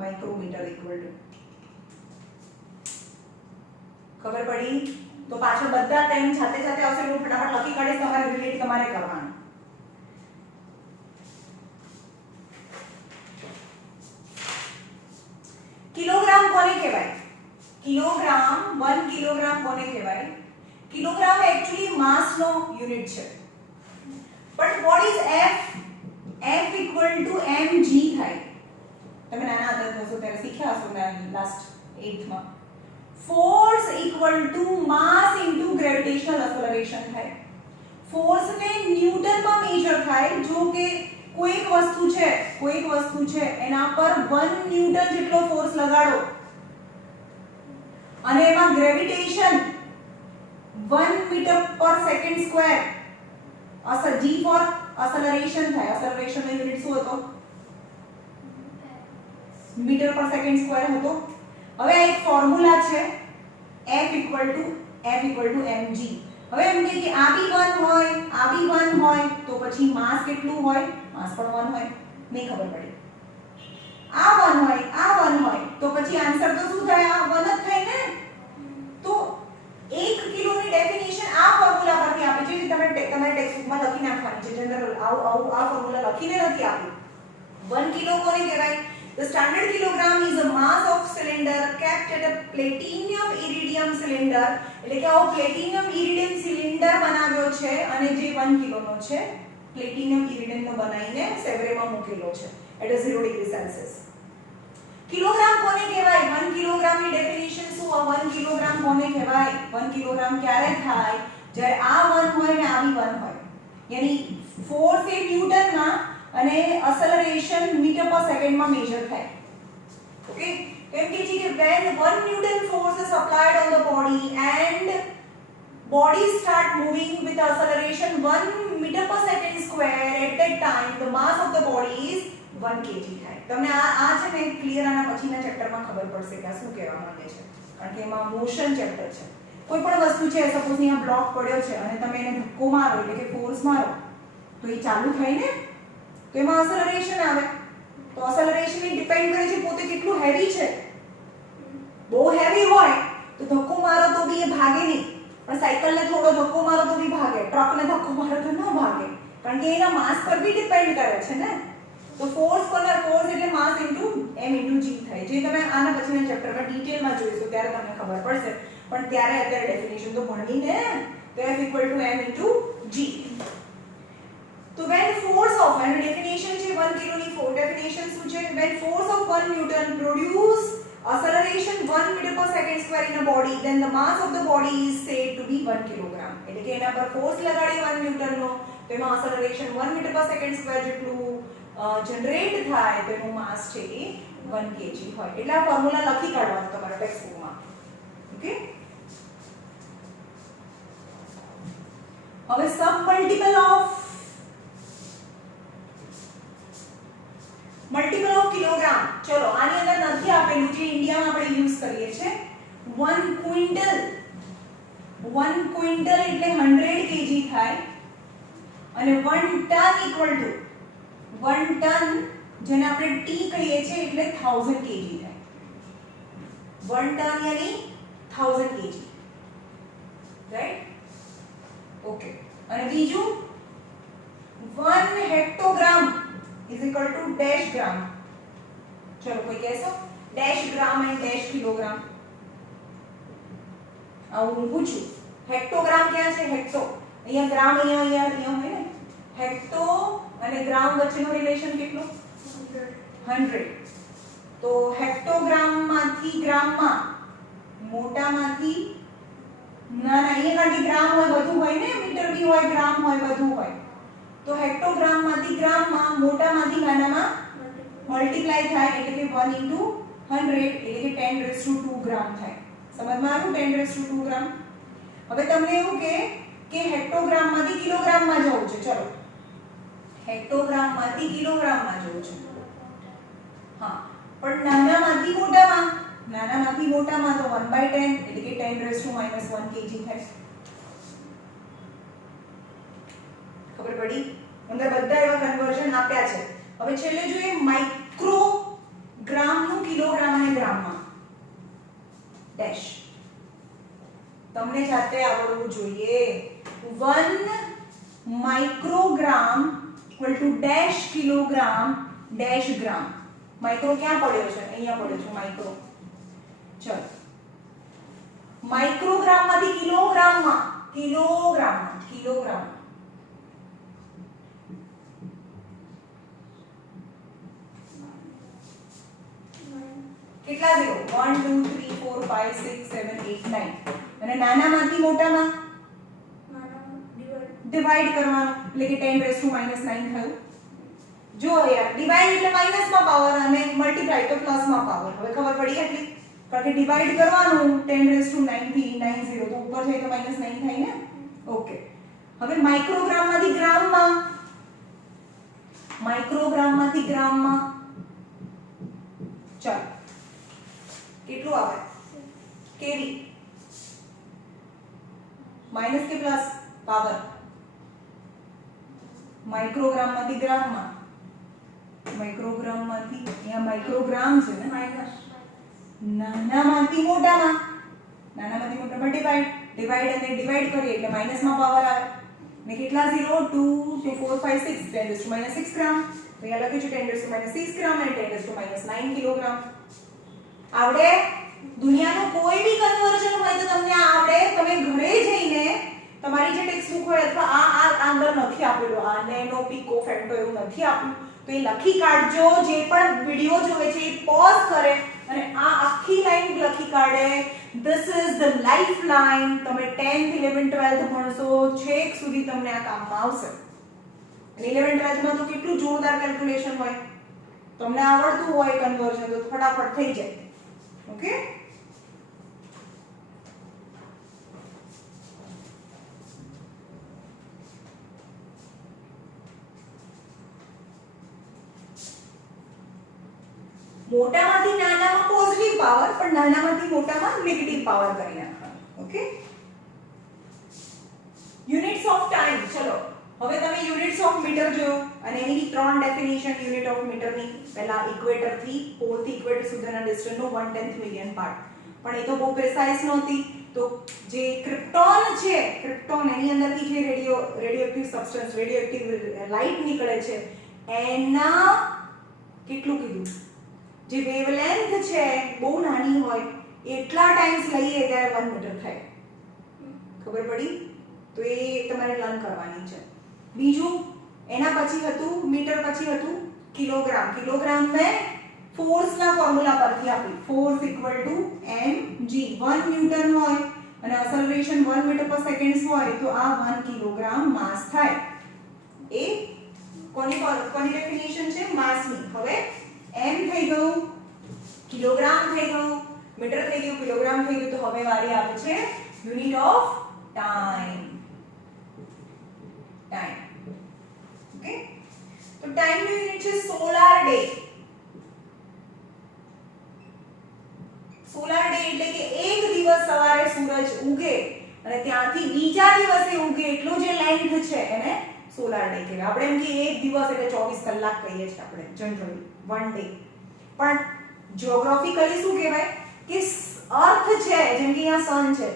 માઇક્રોમીટર ઇક્વલ ટુ. ખબર પડી? તો પાછળ બધા ટાઈમ સાથે સાથે આવશે. હું ફટાફટ લખી કાઢીશ, તમારે રિલેટ તમારે કરવાનું. કિલોગ્રામ કોને કહેવાય? કિલોગ્રામ 1 કિલોગ્રામ કોને કહેવાય? કિલોગ્રામ એકચ્યુઅલી માસ નો યુનિટ છે. But what is F? F equal to mg થાય. તમે નાના હતા તો ત્યારે શીખ્યા હશો ને લાસ્ટ 8th માં. Force equal to mass into gravitational acceleration થાય. ફોર્સ ને ન્યૂટન માં મેજર થાય. જો કે કોઈક વસ્તુ છે એના પર 1 ન્યૂટન જેટલો ફોર્સ લગાડો અને એમાં gravitation 1 metre per second square g for acceleration થાય. એક્સેલરેશન નો યુનિટ શું હતો? મીટર પર સેકન્ડ સ્ક્વેર હતો. હવે આ એક ફોર્મ્યુલા છે F ઇક્વલ ટુ mg. હવે એમ કે આ બી 1 હોય, આ બી 1 હોય તો પછી માસ કેટલું હોય? માસ પણ 1 હોય. નહીં ખબર પડી. આ 1 હોય, આ 1 હોય તો પછી આન્સર તો શું થાય? આ 1 જ થાય ને. તો 1 કિલોની ડેફિનેશન આ ફોર્મ્યુલા પરથી આપી છે. જે તમારે ટેક્સ્ટબુકમાં લખી નાખવાની છે. જનરલ આ ફોર્મ્યુલા લખીને નથી આપી. 1 કિલો કોને કહેવાય? The standard kilogram is a mass of cylinder kept at a platinum iridium cylinder. એટલે કે આવો platinum iridium cylinder બનાવ્યો છે અને જે 1 કિલોનો છે. platinum iridium નો બનાવીને સેવરેમાં મૂકેલો છે at a 0 degree Celsius. Kilogram કોને કહેવાય? 1 કિલોગ્રામની ડેફિનેશન શું? 1 કિલોગ્રામ કોને કહેવાય? 1 કિલોગ્રામ ક્યારે થાય? જ્યારે આ 1 હોય ને આ બી 1 હોય. યાની ફોર્સ એ ન્યૂટનમાં અને એક્સેલરેશન મીટર પર સેકન્ડમાં મેજર થાય. ઓકે, એમ કે છે કે when 1 newton force is applied on the body and body start moving with acceleration 1 meter per second square, at that time the mass of the body is 1 kg થાય. તમને આ છે ને ક્લિયર આના પછીના ચેપ્ટરમાં ખબર પડશે કે આ શું કહેવા માંગે છે. કારણ કે એમાં મોશન ચેપ્ટર છે. કોઈ પણ વસ્તુ છે, સપોઝ અહીંયા બ્લોક પડ્યો છે અને તમે એને ધક્કો મારો એટલે કે ફોર્સ મારો તો એ ચાલુ થાય ને, તો એમાં એક્સેલરેશન આવે. તો એક્સેલરેશન એ ડિપેન્ડ કરે છે પોતે કેટલું હેવી છે. બહુ હેવી હોય તો ધક્કો મારો તો બી એ ભાગે નહીં, પણ સાયકલને થોડો ધક્કો મારો તો બી ભાગે, ટ્રકને ધક્કો મારો તો ન ભાગે, કારણ કે એના માસ પર બી ડિપેન્ડ કરે છે ને. તો ફોર્સ એટલે માસ ઇન્ટુ m ઇન્ટુ g થાય. જે તમે આના પછીના ચેપ્ટરમાં ડિટેલમાં જોઈશો ત્યારે તમને ખબર પડશે, પણ ત્યારે અત્યારે ડેફિનેશન તો ભણવી ને. તો f equal to m into g. તો when force of, and definition છે 1 કિલોની definition શું છે? when force of 1 newton produce acceleration 1 meter per second square in a body, then the mass of the body is said to be 1 kilogram. એટલે કે એના પર force લગાડી 1 newton નો, તેમાં acceleration 1 meter per second square જેટલું generate થાય, તેનું માસ છે એ 1 kg હોય. એટલે આ ફોર્મ્યુલા લખી કાઢવાનો તમારા ટેક્સ્ટબુકમાં. ઓકે, હવે સબ મલ્ટીપલ ઓફ કિલોગ્રામ. ચલો આની અંદર નથી આપેલું, જે ઇન્ડિયામાં આપણે યુઝ કરીએ છે. 1 ક્વિન્ટલ એટલે 100 kg થાય અને 1 ટન ઇક્વલ ટુ 1 ટન જેને આપણે ટી કહીએ છીએ એટલે 1000 kg થાય. 1 ટન યાની 1000 kg, રાઈટ? ઓકે, અને બીજું 1 હેક્ટોગ્રામ is equal to dash gram. ચલો કોઈ કહેશો? dash gram and dash kilogram. આવું હું પૂછું. હેક્ટોગ્રામ ક્યાં છે? હેક્ટો અહીંયા, ગ્રામ અહીંયા હોય ને. હેક્ટો અને ગ્રામ વચ્ચેનો રિલેશન કેટલો? 100. તો હેક્ટોગ્રામ માંથી ગ્રામમાં મોટામાંથી નાના, અહીંયા કારણ કે ગ્રામ હોય બધું હોય ને, મીટર બી હોય, ગ્રામ હોય, બધું હોય. તો હેક્ટોગ્રામ માંથી ગ્રામમાં મોટામાંથી નાનામાં મલ્ટીપ્લાય થાય એટલે કે 1 into 100 એટલે કે 10⁻² ગ્રામ થાય. સમજમાં આવ્યું? 10⁻²gram ગ્રામ. હવે તમને એવું કે હેક્ટોગ્રામ માંથી કિલોગ્રામમાં જવું છે. ચલો હેક્ટોગ્રામ માંથી કિલોગ્રામમાં જવું છે. હા, પણ નાનામાંથી મોટામાં તો 1/10 એટલે કે 10⁻⁻1 kg થાય. ખબર પડી? અંદર બધા એવા કન્વર્ઝન આપ્યા છે. હવે છેલ્લે જોઈએ માઇક્રોગ્રામ નું કિલોગ્રામ અને ગ્રામમાં ડેશ. તમને જાતે આવડવું જોઈએ. 1 microgram equal to dash kilogram dash gram. Micro ક્યાં પડ્યો છે? અહીંયા પડ્યો છે માઇક્રો. ચલો માઇક્રોગ્રામ માંથી કિલોગ્રામમાં કેટલા ઝીરો? 1 2 3 4 5 6 7 8 9. અને નાનામાંથી મોટામાં ડિવાઈડ કરવાનું એટલે કે 10⁻⁻9 થયું. જો યાર ડિવાઈડ એટલે માઈનસમાં પાવર અને મલ્ટીપ્લાય તો પ્લસમાં પાવર. હવે ખબર પડી એટલી? કારણ કે ડિવાઈડ કરવાનું 10⁻9 થી 90 તો ઉપર જાય તો -9 થાય ને. ઓકે, હવે માઇક્રોગ્રામ માંથી ગ્રામમાં ચાલો કેટલું આવે? કેવી? માઈનસ કે પ્લસ પાવર? માઇક્રોગ્રામ માંથી ગ્રામમાં અહીંયા માઇક્રોગ્રામ છે ને માઈનસ. નાનામાંથી મોટામાં ડિવાઈડ અને ડિવાઈડ કરીએ એટલે માઈનસમાં પાવર આવે. ને કેટલા 0 2 2 4 5 6 10⁻6 ગ્રામ. તો અહીંયા લખ્યું છે 10⁻6 ગ્રામ અને 10⁻9 કિલોગ્રામ. આવડે? દુનિયાનું કોઈ બી કન્વર્ઝન હોય તો તમને આવડે. તમે ઘરે જઈને તમારી જે ટેક્સ્ટ બુક હોય અથવા આ અંદર નથી આપેલું, આ નેનો પીકો ફેક્ટો એવું નથી આપ્યું તો એ લખી કાઢજો. જે પણ વિડિયો જોવે છે એ પોઝ કરે અને આ આખી લાઈન લખી કાઢે. This is the life line. તમે 10th 11th 12th ભણશો છેક સુધી તમને આ કામમાં આવશે. અને 11th 12th માં તો કેટલું જોરદાર કેલ્ક્યુલેશન હોય. તમને આવડતું હોય કન્વર્ઝન તો ફટાફટ થઈ જાય. ઓકે, મોટામાંથી નાનામાં પોઝિટિવ પાવર પણ નાનામાંથી મોટામાં નેગેટિવ પાવર કરી નાખવાનો. Okay, units of time. ચલો હવે તમે યુનિટ્સ ઓફ મીટર જોયો અને એની 3 ડેફિનેશન યુનિટ ઓફ મીટરની. પહેલા ઇક્વેટર થી પોલ થી ઇક્વેટર સુધીના ડિસ્ટન્સનો 1/10 મિલિયન પાર્ટ. પણ એ તો બહુ પ્રિસાઇઝ નહોતી. તો જે ક્રિપ્ટોન છે, ક્રિપ્ટોન એની અંદરથી જે રેડિયોએક્ટિવ સબસ્ટન્સ રેડિયોએક્ટિવ લાઇટ નીકળે છે એના કેટલું કીધું? જે વેવલેન્થ છે બહુ નાની હોય એટલા ટાઈમ્સ લઈએ ત્યારે 1 મીટર થાય. ખબર પડી? તો એ તમારે લર્ન કરવાની છે. બીજું એના પછી હતું મીટર, પછી હતું કિલોગ્રામ. કિલોગ્રામ મેં ફોર્સના ફોર્મ્યુલા પરથી આપી. Force equal to mg. 1 newton હોય અને એક્સેલરેશન 1 મીટર પર સેકન્ડ હોય તો આ 1 કિલોગ્રામ માસ થાય. એ કોની ડેફિનેશન છે? માસની. હવે m થઈ ગયું, કિલોગ્રામ થઈ ગયું, મીટર થઈ ગયું, કિલોગ્રામ થઈ ગયું. તો હવે વારી આવે છે યુનિટ ઓફ ટાઈમ. ઓકે, તો ટાઈમ નું યુનિટ છે સોલાર ડે. સોલાર ડે એટલે કે એક દિવસ સવારે સૂરજ ઉગે અને ત્યાંથી બીજા દિવસે ઉગે એટલો જે લેન્થ છે એને સોલાર ડે કહેવાય. આપણે એમ કે એક દિવસ એટલે 24 કલાક કહીએ છીએ આપણે જનરલી, 1 ડે. પણ જીઓગ્રાફિકલી શું કહેવાય કે અર્થ છે, જેમ કે અહીંયા સન છે,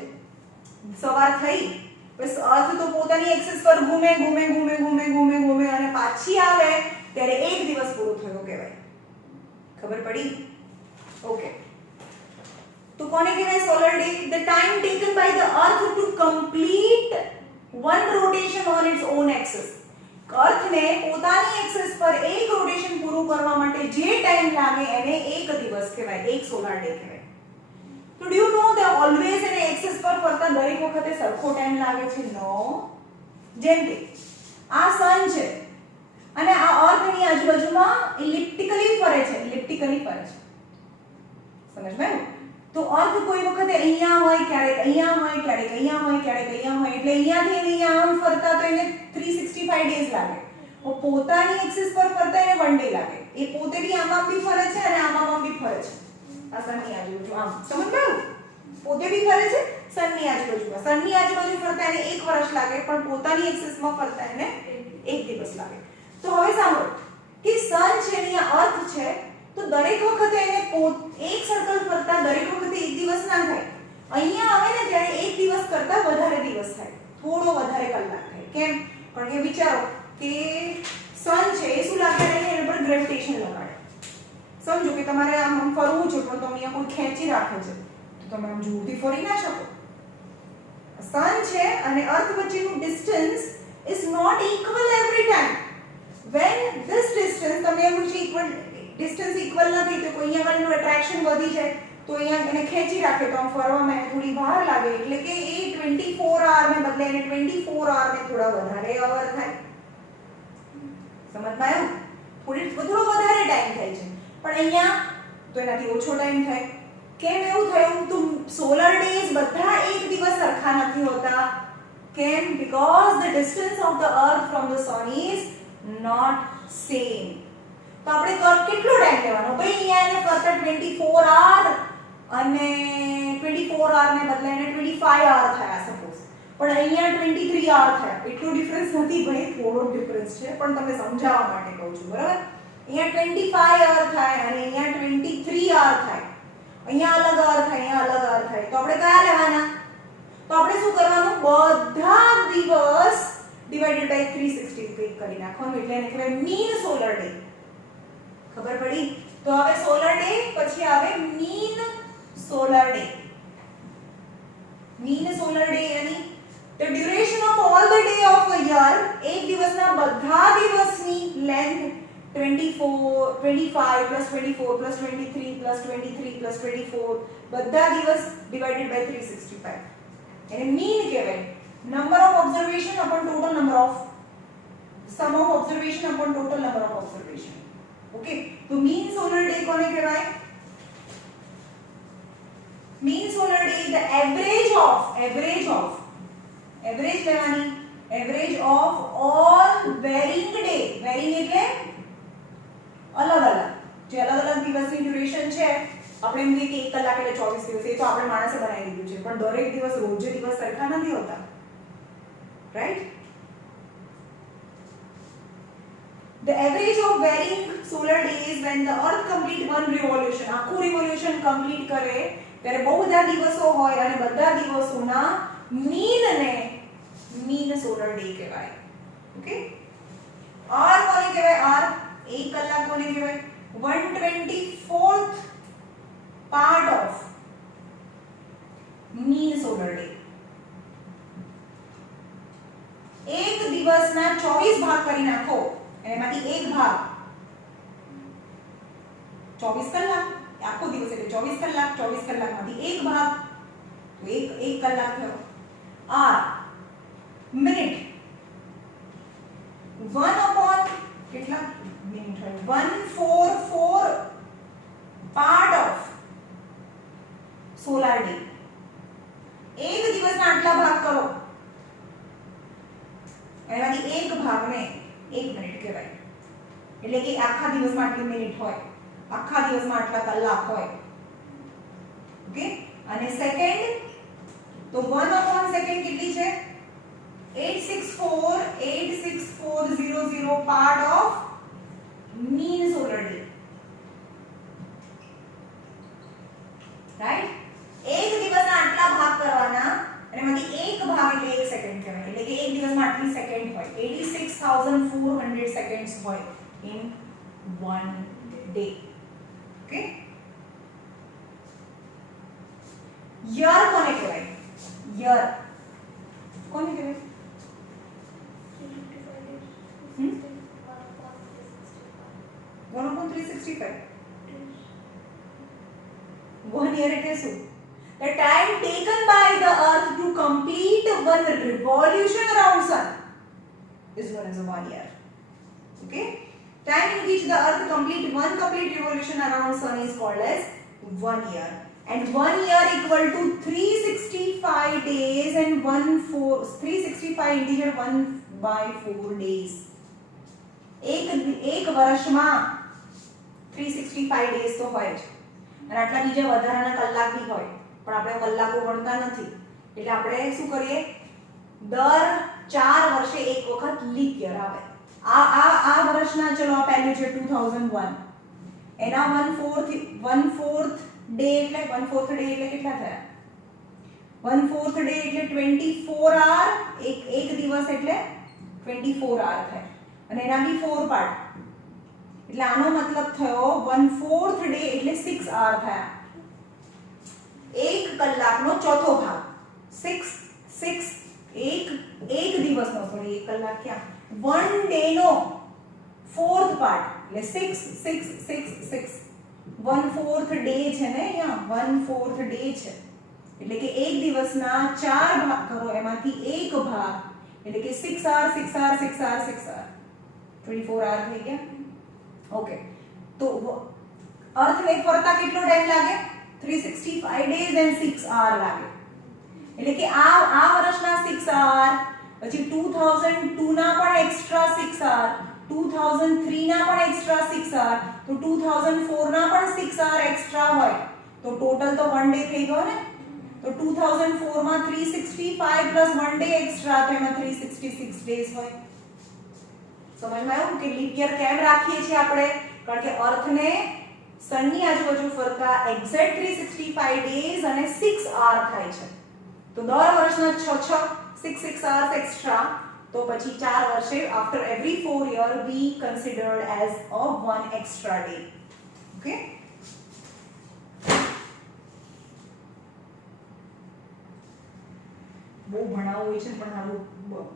સવાર થઈ બસ અર્થ તો પોતાની એક્સિસ પર ઘૂમે અને પાછી આવે ત્યારે એક દિવસ પૂરો થયો કહેવાય. ખબર પડી? ઓકે, તો કોને કહેવાય solar day? The time taken by the earth to complete one rotation on its own axis. અર્થને પોતાની એક્સિસ પર એક રોટેશન પૂરું કરવા માટે જે ટાઈમ લાગે એને એક દિવસ કહેવાય, એક સોલાર ડે કહેવાય. તો do you know that always એને એક્સિસ પર ફરતા દરેક વખતે સરખો ટાઈમ લાગે છે? નો. જેમ કે આ સન છે અને આ અર્થની આજુબાજુમાં ઇલિપ્ટિકલી ફરે છે, ઇલિપ્ટિકલી ફરે છે. સમજમાં? તો અર્થ કોઈ વખતે અહીંયા હોય, ક્યારેક અહીંયા હોય, ક્યારેક અહીંયા હોય, ક્યારેક અહીંયા હોય, એટલે અહીંયાથી અહીંયા આમ ફરતા તો એને 365 ડેઝ લાગે. પોતાની એક્સિસ પર ફરતા એને 1 ડે લાગે. એ પોતે બી આમાં બી ફરે છે અને આમાં બી ફરે છે. આ સનની આજુબાજુ આમ સમજ્યું? પોતે બી ફરે છે સનની આજુબાજુમાં. સનની આજુબાજુ ફરતા એને 1 વર્ષ લાગે, પણ પોતાની એક્સિસમાં ફરતા એને 1 દિવસ લાગે. તો હવે સાંભળો કે સન છે અહીંયા અર્થ છે, તો દરેક વખતે એને એક સર્કલ ફરતા દરેક વખતે 1 દિવસ ના થાય. અહીંયા આવે ને ત્યારે 1 દિવસ કરતા વધારે દિવસ થાય, થોડો વધારે કલાક થાય. કેમ? કારણ કે વિચારો કે સન છે એ શું લાગે એને એના પર ગ્રેવિટેશન લગાડે. સમજો કે તમારે આમ ફરવું છે પણ તમને કોઈ ખેંચી રાખે છે, તો તમે આમ જોરથી ફરી ના શકો. સન છે અને અર્થ વચ્ચેનું distance is not equal every time. when this distance તમે એવું છે ઇક્વલ ડિસ્ટન્સ ઇક્વલ નથી, તો કોઈ અહીંયા આગળનું એટ્રેક્શન વધી જાય તો અહીંયા એને ખેંચી રાખે તો આમ ફરવામાં થોડી વાર લાગે, એટલે કે એ 24 hour ને બદલે એને 24 hour ને થોડા વધારે અવર થાય. સમજમાં આવ્યું? થોડો વધારે ટાઈમ થાય છે, પણ અહીંયા તો એનાથી ઓછો ટાઈમ થાય. કેમ એવું થયું? તો સોલર ડેઝ બધા એક દિવસ સરખા નથી હોતા. કેમ? because the distance of the earth from the sun is not same. તો આપણે કેટલો ટાઈમ લેવાનો? ભાઈ અહીંયા એને ફરતા 24 hour અને 24 hour ને બદલે એને 25 hour થયા સપોઝ, પણ અહીંયા 23 hour થયા. એટલો ડિફરન્સ નથી ભાઈ, થોડો ડિફરન્સ છે, પણ તમને સમજાવવા માટે કહું છું, બરાબર? અહીંયા 25 hour થાય અને અહીંયા 23 hour થાય. અહીંયા અલગ hour થાય, અહીંયા અલગ hour થાય. તો આપણે કયા લેવાના? તો આપણે શું કરવાનું? બધા દિવસ ડિવાઇડેડ બાય 365 કરી નાખવાનું, એટલે એને કહેવાય મીન સોલર ડે. ખબર પડી? તો હવે સોલર ડે પછી આવે mean solar day. Mean solar day यानी the duration of all the day of a year, એક દિવસના બધા દિવસની length 24 25 plus 24 plus 23 plus 23 plus 24 બધા દિવસ ડિવાઇડેડ બાય 365. એને મીન કહેવાય. number of observation upon total number of sum of observation upon total number of observation. Okay, તો mean solar day કોને કહેવાય? mean solar day the average લેવાની, average of all varying day. varying એટલે અલગ અલગ, જે અલગ અલગ દિવસની ડ્યુરેશન છે. આપણે એમ કહીએ કે 1 કલાક એટલે 24 દિવસ, એ તો આપણે માણસે બનાવી દીધું છે, પણ દરેક દિવસ રોજે દિવસ સરખા નથી હોતા, right? The average of varying solar days when the earth complete one revolution, આખું revolution complete કરે ત્યારે બહુ બધા દિવસો હોય અને બધા દિવસોના મીન ને મીન સોલર ડે કહેવાય. ઓકે, r કોને કહેવાય? r 1 કલાક કોને કહેવાય? 1/24th part of mean solar day. એક દિવસના 24 ભાગ કરી નાખો, એમાંથી એક ભાગ 24 કલાક, આખો દિવસ એટલે 24 કલાક, 24 કલાકમાંથી એક ભાગ તો એક કલાક થયો. r મિનિટ 1 કેટલા મિનિટ હોય? 1/44 part of solar day. એક દિવસના આટલા ભાગ કરો, એમાંથી એક ભાગને 1 મિનિટ કહેવાય. એટલે કે આખા દિવસમાં આટલી મિનિટ હોય, આખા દિવસમાં આટલા કલાક હોય. ઓકે, અને સેકન્ડ તો 1 સેકન્ડ કેટલી છે? 864,864,000 part of mean solar day. Right? એક દિવસના આટલા ભાગ કરવાના અને એમાંથી એક ભાગ એટલે 1 સેકન્ડ કહેવાય. એટલે કે એક દિવસમાં આટલી સેકન્ડ હોય, 86,400 સેકન્ડ્સ હોય in one day. Okay, year કોને કહેવાય? year કોને કહેવાય? 1/365. 1 year એટલે શું? The time taken by the earth to complete one revolution around sun. is known as a 1 year. Okay, time in which the earth one complete revolution around sun is called as 1 year, and 1 year equal to 365 days and 365 integer 1/4 days. એક વર્ષમાં 365 days તો હોય જ, અને આટલા બીજા વધારાના કલાક બી હોય, પણ આપણે કલાકો ગણતા નથી, એટલે આપણે શું કરીએ, દર 4 વર્ષે એક વખત લીપ યર આવે. આ વર્ષના ચલો આ પહેલું છે 2001, એના 1/4 ડે એટલે 1/4 ડે એટલે કેટલા થયા, 1/4 ડે એટલે 24 hour, એક દિવસ એટલે 24 hour થાય, અને એના બી 4 પાર્ટ, એટલે આનો મતલબ થયો 1/4 ડે એટલે 6 hour થયા, એક કલાકનો ચોથો ભાગ, 6 એક દિવસનો, સોરી એક કલાક ક્યાં, 1 ડે નો 4th પાર્ટ એટલે 6 1/4 ડે છે ને, અહીંયા 1/4 ડે છે, એટલે કે એક દિવસના 4 ભાગ કરો, એમાંથી એક ભાગ એટલે કે 6 hour 24 hour થઈ ગયા. ઓકે, તો અર્થને ફરતા કેટલો ટાઈમ લાગે, 365 days and 6 hour લાગે, એટલે કે આ વર્ષના 6 hour, પછી 2002 ના પણ એક્સ્ટ્રા 6 hour, 2003 ના પણ એક્સ્ટ્રા 6 hour, તો 2004 ના પણ 6 hour એક્સ્ટ્રા હોય, તો ટોટલ તો 1 ડે થઈ ગયો ને. તો 2004 માં 365 પ્લસ 1 ડે એક્સ્ટ્રા, તો એમાં 366 ડેઝ હોય. સમજમાં આવ્યું કે લીપ યર કેમ રાખીએ છીએ આપણે, કારણ કે અર્થને સનની આજુબાજુ ફરતા એક્ઝેક્ટ 365 ડેઝ અને 6 hour થાય છે, તો દર વર્ષના 6 hours એક્સ્ટ્રા, તો પછી 4 વર્ષે after every 4 year we considered as a 1 extra day. Okay, બહુ ભણાવવું હોય છે, પણ હાલું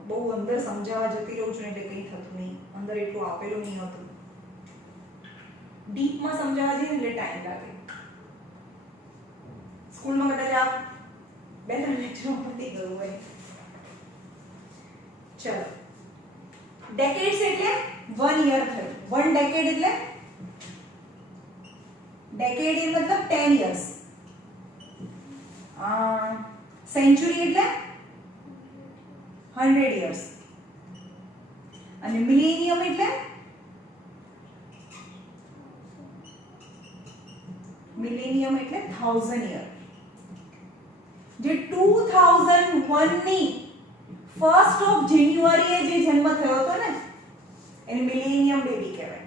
બહુ અંદર સમજાવવા જતી રહું છું એટલે કંઈ થતું નહીં, અંદર એટલું આપેલું નહીં હોતું, ડીપમાં સમજાવવા જઈએ એટલે ટાઈમ લાગે. સ્કૂલમાં કદાચ આ 2-3 લેક્ચરમાં પતી ગયું હોય. ચલો, ડેકેડ્સ એટલે 1 year થયું, 1 decade એટલે decade એ મતલબ 10 years, સેન્ચુરી એટલે 100 years, અને મિલેનિયમ એટલે મિલેનિયમ એટલે 1000 year. જે 2001 ની 1st of January એ જે જન્મ થયો હતો ને, એને મિલેનિયમ બેબી કહેવાય.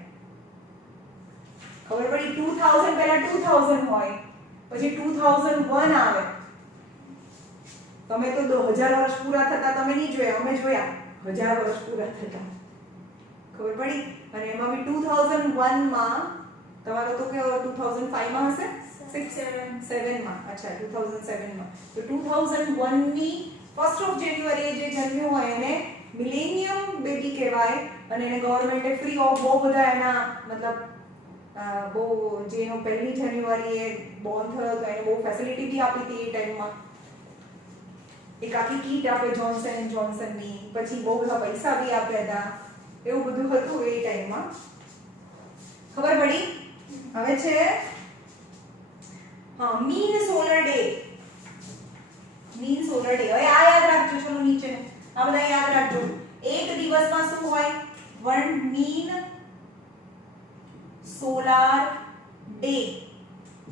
ખબર પડી, 2000 પહેલા 2000 હોય, પછી 2001 આવે, તમે તો 1000 વર્ષ પૂરા થતા તમે નહીં જોયા, અમે જોયા 1000 વર્ષ પૂરા થતા, ખબર પડી. અને એમાં બી 2001 માં તમારો તો કેવો 2005 માં હશે, 7 માં, અચ્છા 2007 માં, તો 2001 ની 1st of January જે જન્મ્યું હોય એને મિલેનિયમ બેબી કહેવાય, અને એને ગવર્મેન્ટે ફ્રી ઓફ બહુ બધા એના મતલબ બહુ જેનો 1લી જાન્યુઆરીએ બોર્ન થયો તો એને બહુ ફેસિલિટી બી આપી હતી એ ટાઈમમાં. એક આખી કીટ આપે જોન્સન એન્ડ જોન્સનની, પછી બહુ બધા પૈસા બી આપ્યા હતા, એવું બધું હતું એ ટાઈમમાં. ખબર પડી? હવે છે હા mean solar day. Mean solar day, હવે આ યાદ રાખજો, ચલો નીચે આ બધા યાદ રાખજો. એક દિવસમાં શું હોય? 1 mean solar day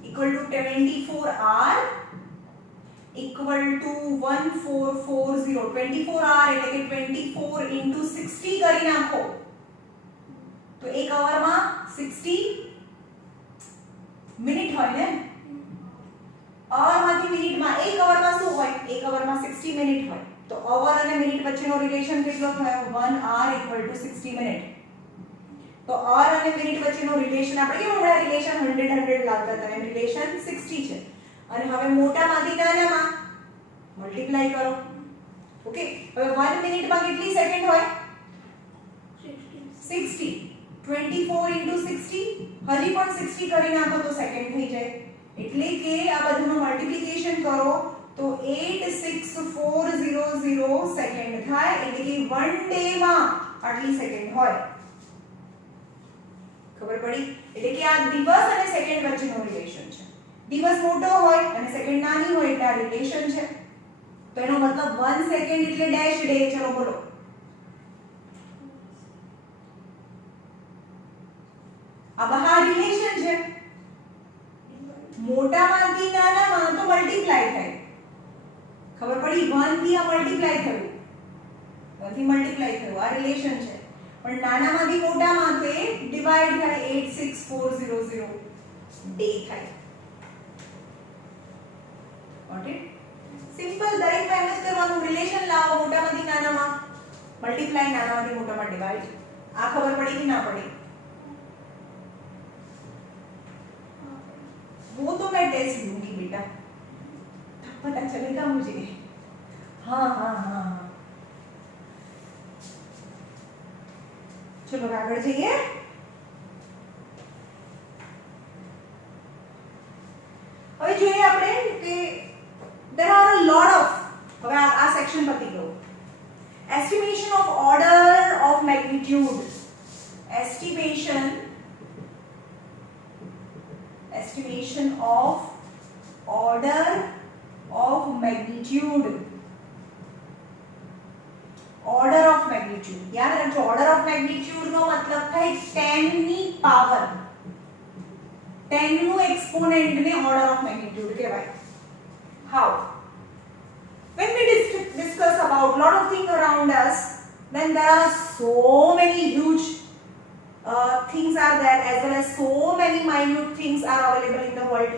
equal to 24 hour equal to 1440. 24 hour એટલે કે 24 into 60 કરી નાખો તો એક અવરમાં 60 મિનિટ હોય ને. અવરમાંથી મિનિટમાં એક અવરમાં શું હોય? એક અવરમાં 60 મિનિટ હોય, તો અવર અને મિનિટ વચ્ચેનો રિલેશન કેટલો થયો? 1 hour equal to 60 મિનિટ. તો અવર અને મિનિટ વચ્ચેનો રિલેશન આપણે કેવું હમણાં રિલેશન 100 લાગતા હતા, એમ રિલેશન 60 છે. અને હવે મોટામાંથી નાનામાં મલ્ટીપ્લાય કરો. ઓકે, હવે 1 મિનિટમાં કેટલી સેકન્ડ હોય? 60. 24 into 60, હજી પણ 60 કરી નાખો તો સેકન્ડ થઈ જાય. એટલે કે આ બધાનું મલ્ટીપ્લિકેશન કરો તો 86400 સેકન્ડ સેકન્ડ થાય એટલે કે 1 ડે માં આટલી સેકન્ડ હોય. ખબર પડી? એટલે કે આ દિવસ અને સેકન્ડ વચ્ચેનો રિલેશન છે. દિવસ મોટો હોય અને સેકન્ડ નાની હોય એટલે આ રિલેશન છે. તો એનો મતલબ 1 સેકન્ડ એટલે ડેશ ડે. ચલો બોલો. આ બહાર રિલેશન છે. મોટામાંથી નાનામાં તો મલ્ટીપ્લાય થાય. ખબર પડી? 1 થી આ મલ્ટીપ્લાય થયું. 1 થી મલ્ટીપ્લાય થયું. આ રિલેશન છે. પણ નાનામાંથી મોટામાં તો એ ડિવાઈડ થાય. 86400 ડે થાય. Got it? સિમ્પલ. દરેકમાં એમ જ કરવાનું. રિલેશન લાવો મોટામાંથી નાનામાં મલ્ટીપ્લાય, નાનામાંથી મોટામાં ડિવાઈડ. આ ખબર પડી કે ના પડી? वो तो मैं टेस्ट लूंगी बेटा, तब पता चलेगा मुझे. हाँ हाँ हाँ. चलो આગળ જઈએ. હવે જોઈએ આપણે કે there are a lot of, હવે આ સેક્શન પતી ગયું. estimation of order of magnitude. estimation of order of magnitude. order of magnitude યાદ રાખજો. order of magnitude નો મતલબ થાય 10 ની પાવર. 10 નું એક્સપોનેન્ટ ને order of magnitude કહેવાય. how? when we discuss about lot of things around us, then there are so many huge things are there, as well as so many minute things are available in the world.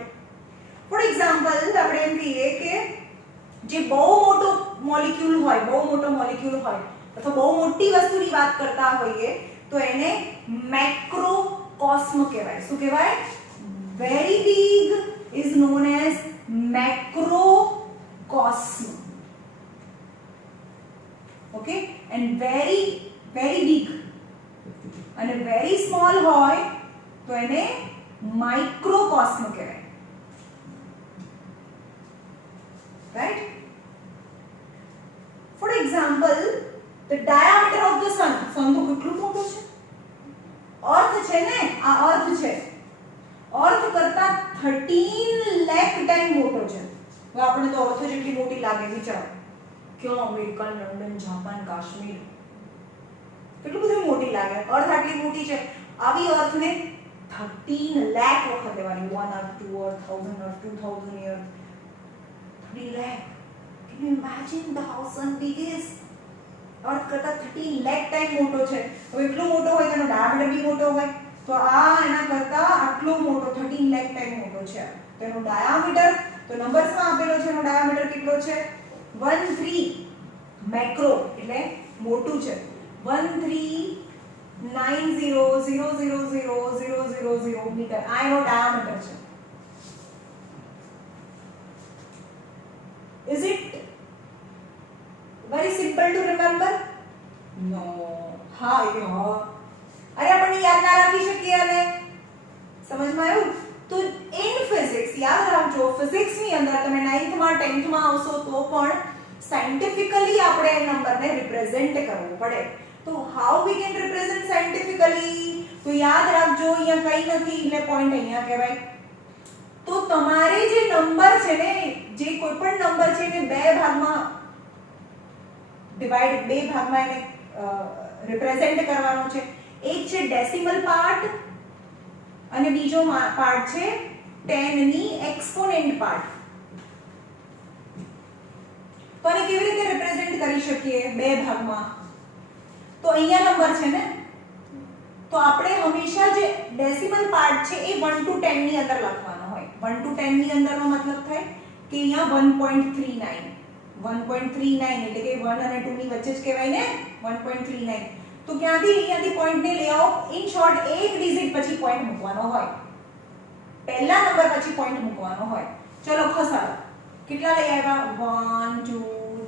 For example, આપણે એમ કહીએ કે જે બહુ મોટો molecule હોય, બહુ મોટો molecule હોય અથવા બહુ મોટી વસ્તુની વાત કરતા હોઈએ તો એને મેક્રોકોસ્મ કહેવાય. શું કહેવાય? very big is known as macrocosm. okay, and very big અને very small હોય તો એને માઇક્રોકોસ્મ કહેવાય. right? for example, the diameter of the sun. sun તો કેટલું મોટું છે. અર્થ છે ને, આ અર્થ છે. અર્થ કરતા 13 લાખ ટાઈમ મોટો છે. હવે આપણે તો અર્થ જેટલી મોટી લાગે. વિચારો ક્યાં અમેરિકા, લંડન, જાપાન, કાશ્મીર કેટલું બધું મોટી લાગે. અર્થ આટલી મોટી છે. આવી અર્થને 13 લાખ વખત લેવાની. 1 અર્થ, 2 અર્થ, 1000 અર્થ, 2000 year, 3 lakh. Can you imagine the how sun big is? અર્થ કરતા 13 લાખ ટાઈમ મોટો છે. હવે એટલો મોટો હોય તેનો ડાયામીટર બી મોટો હોય. તો આ એના કરતા આટલો મોટો 13 લાખ ટાઈમ મોટો છે. તેનો ડાયામીટર તો નંબર્સમાં આપેલો છે. એનો ડાયામીટર કેટલો છે? 13 મેક્રો એટલે મોટું છે. 13900000000 મીટર. આ એનો ડાયામીટર છે. Is it very simple to remember? No. હા એ હા. અરે આપણે યાદ ના રાખી શકીએ. અને સમજમાં આવ્યું? તો in physics યાદ રાખજો, ફિઝિક્સ ની અંદર તમે 9th માં 10th માં આવશો તો પણ સાયન્ટિફિકલી આપણે એ નંબરને રિપ્રેઝન્ટ કરવું પડે. તો how we can represent scientifically? તો યાદ રાખજો અહીંયા કઈ નથી એટલે પોઈન્ટ અહીંયા કહેવાય. તો તમારે જે નંબર છે ને, જે કોઈ પણ નંબર છે એને બે ભાગમાં એને રિપ્રેઝન્ટ કરવાનો છે. એક છે ડેસિમલ પાર્ટ અને બીજો પાર્ટ છે 10 ની એક્સપોનેન્ટ પાર્ટ. તો આને કેવી રીતે રિપ્રેઝન્ટ કરી શકીએ બે ભાગમાં? તો અહીંયા નંબર છે ને, તો આપણે હંમેશા જે ડેસિમલ પાર્ટ છે એ 1 to 10 ની અંદર લખવાનો હોય. 1 to 10 ની અંદરનો મતલબ થાય કે અહીંયા 1.39 એટલે કે 1 અને 2 ની વચ્ચે જ કહેવાય ને 1.39. તો ક્યાંથી અહીંયાથી પોઈન્ટ ને લઈ આવો. ઇન શોર્ટ એક ડિજિટ પછી પોઈન્ટ મૂકવાનો હોય. પહેલા નંબર પછી પોઈન્ટ મૂકવાનો હોય. ચલો ખસાડો. કેટલા લઈ આવ્યા? 1 2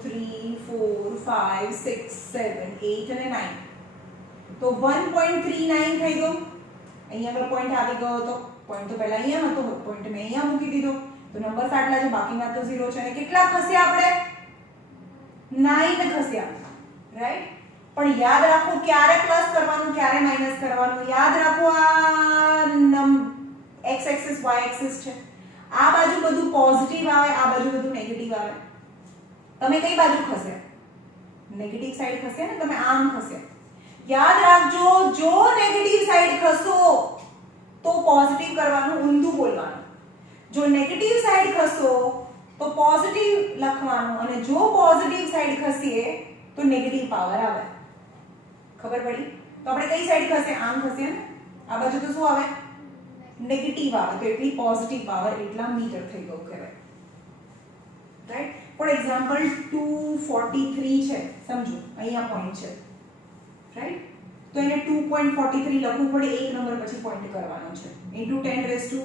3 4 5 6 7 8 અને 9. તો 1.39 થઈ ગયું. અહીંયા આગળ પોઈન્ટ આવી ગયો હતો. પોઈન્ટ તો પહેલા અહીંયા હતો, પોઈન્ટ મેં અહીંયા મૂકી દીધો. તો નંબર આટલા છે, બાકીના તો 0 છે. અને કેટલા ખસ્યા આપણે? 9 ખસ્યા. રાઈટ? પણ યાદ રાખો ક્યારે પ્લસ કરવાનું ક્યારે માઈનસ કરવાનું. યાદ રાખો આ x એક્સિસ y એક્સિસ છે. આ બાજુ બધું પોઝિટિવ આવે, આ બાજુ બધું નેગેટિવ આવે. તમે કઈ બાજુ ખસે? નેગેટિવ સાઈડ ખસે ને, તમે આમ ખસે. યાદ રાખજો જો નેગેટિવ સાઈડ ખસો તો પોઝિટિવ કરવાનું, ઊંધું બોલવાનું. જો નેગેટિવ સાઈડ ખસો તો પોઝિટિવ લખવાનું, અને જો પોઝિટિવ સાઈડ ખસીએ તો નેગેટિવ પાવર આવે. ખબર પડી? તો આપણે કઈ સાઈડ ખસે? આમ ખસે ને. આ બાજુ તો શું આવે? નેગેટિવ આવે. તો એટલી પોઝિટિવ પાવર એટલા મીટર થઈ ગયું કહેવાય. રાઈટ? ફોર એક્ઝામ્પલ 243 છે, સમજો અહીંયા પોઈન્ટ છે. રાઈટ? તો એને 2.43 લખવું પડે, એક નંબર પછી પોઈન્ટ કરવાનો છે. ઇન્ટુ 10 રેઝ ટુ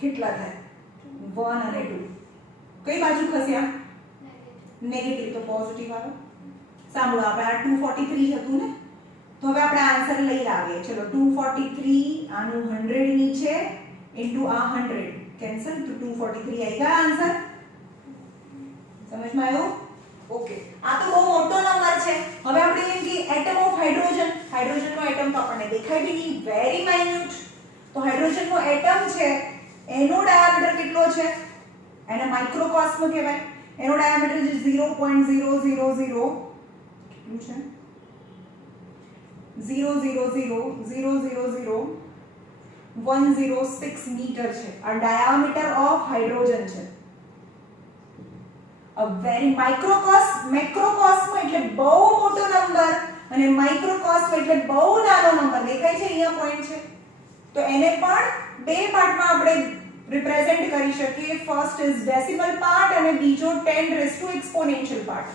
કેટલા થાય? 1 અને 2. કઈ બાજુ ખસ્યા? નેગેટિવ. તો પોઝિટિવ આવે. સાંભળો, આપણે આ 243 હતું ને, તો હવે આપણે આન્સર લઈ આવીએ. ચલો 243 આનું 100 નીચે ઇન્ટુ આ 100 કેન્સલ, તો 243 આવી ગયા આન્સર. સમજમાં આવ્યું? ઓકે. આ તો બહુ મોટો નંબર છે. હવે આપણે એમ કે એટમ ઓફ હાઇડ્રોજન, હાઇડ્રોજનનો એટમ તો આપણને દેખાય બી નહીં, વેરી માઇન્યુટ. તો હાઇડ્રોજનનો એટમ છે એનો ડાયામીટર કેટલો છે? એને માઇક્રોકોસ્મ કહેવાય. એનો ડાયામીટર છે 0.000 કેટલું છે? 0.000000106 મીટર છે. આ ડાયામીટર ઓફ હાઇડ્રોજન છે. a very microcosm, macrocosm એટલે બહુ મોટો નંબર અને માઇક્રોકોસ્મ એટલે બહુ નાનો નંબર. દેખાય છે અહીંયા પોઈન્ટ છે. તો એને પણ બે પાર્ટમાં આપણે રિપ્રેઝેન્ટ કરી શકીએ. ફર્સ્ટ ઇઝ ડેસિમલ પાર્ટ અને બીજો 10 raise to exponential part.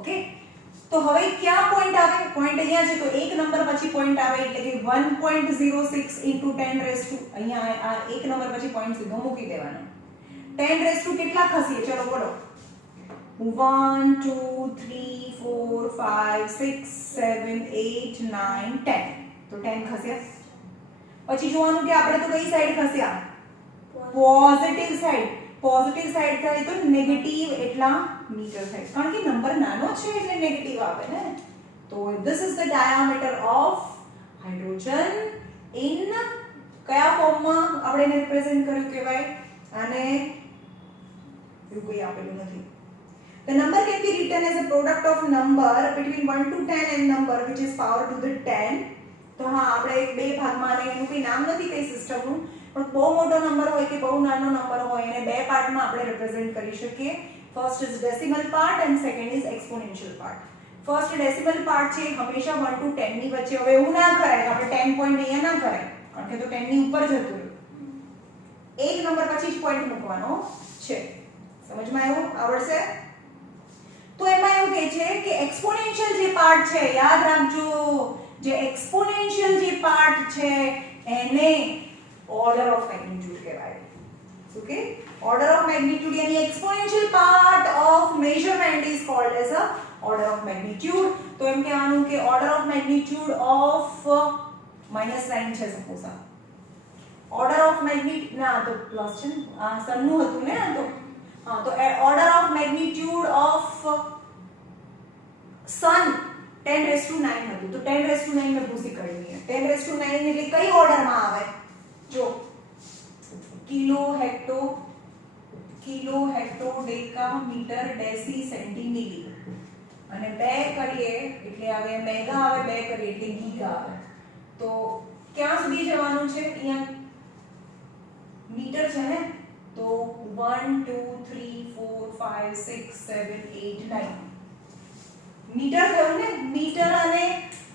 Okay. તો હવે ક્યાં પોઈન્ટ આવે? પોઈન્ટ અહીંયા છે, તો એક નંબર પછી પોઈન્ટ આવે એટલે કે 1.06 * 10 રેઝ ટુ, અહીંયા આ એક નંબર પછી પોઈન્ટ સીધો મૂકી દેવાનો. 10 રેઝ ટુ કેટલા ખસીએ? ચલો બોલો. 1 2 3 4 5 6 7 8 9 10. તો 10 ખસ્યા. પછી જોવાનું કે આપણે તો કઈ સાઈડ ખસ્યા? Positive side. પોઝિટિવ સાઈડ થાય તો નેગેટિવ એટલા મીટર થાય, કારણ કે નંબર નાનો છે એટલે નેગેટિવ આવે ને. તો this is the diameter of hydrogen in કયા ફોર્મમાં આપણે એને રિપ્રેઝન્ટ કર્યું કહેવાય? અને એવું કોઈ આપેલું નથી. The number can be written as a product of number between 1 to 10 and number which is power to the 10. તો હા, આપણે એક બે ભાગમાં, અને એનું કોઈ નામ નથી કઈ સિસ્ટમનું, પણ બહુ મોટો નંબર હોય કે બહુ નાનો નંબર હોય એને બે પાર્ટમાં આપણે રિપ્રેઝન્ટ કરી શકીએ. First is decimal part and second is exponential part. First decimal part છે હંમેશા 1 to 10 ની વચ્ચે. હવે એવું ના કરાય આપણે 10 પોઈન્ટ અહીંયા ના કરાય, કારણ કે તો 10 ની ઉપર જતું રહ્યું. એક નંબર પછી જ પોઈન્ટ મૂકવાનો છે. સમજમાં આવ્યું? આવડશે? તો એમાં એવું કહે છે કે એક્સપોનેન્શિયલ જે પાર્ટ છે, યાદ રાખજો, જે એક્સપોનેન્શિયલ જે પાર્ટ છે એને ઓર્ડર ઓફ મેગ્નીટ્યુડ કહેવાય. શું કે? ઓર્ડર ઓફ મેગ્નીટ્યુડ, યાની exponential part of measurement is called as a order of magnitude. તો એમ કહેવાનું કે ઓર્ડર ઓફ મેગ્નીટ્યુડ ઓફ -9 છે સપોઝ. આ ઓર્ડર ઓફ મેગ્નીટ્યુડ ના, તો પ્લસ છે ને, આ સનનું હતું ને, આ તો હા, તો ઓર્ડર ઓફ મેગ્નીટ્યુડ ઓફ સન 10⁹ હતું. તો 10⁹ મેં ભૂસી કાઢી. 10⁹ એટલે કઈ ઓર્ડરમાં આવે? જો કિલો હેક્ટો ડેકા મીટર ડેસી સેન્ટીમીલી, અને 2 કરીએ એટલે આવે મેગા આવે, 2 કરીએ એટલે ગીગા આવે. તો ક્યાં સુધી જવાનું છે? અહીંયા મીટર છે ને, તો 1 2 3 4 5 6 7 8 9 મીટર થયું ને. મીટર અને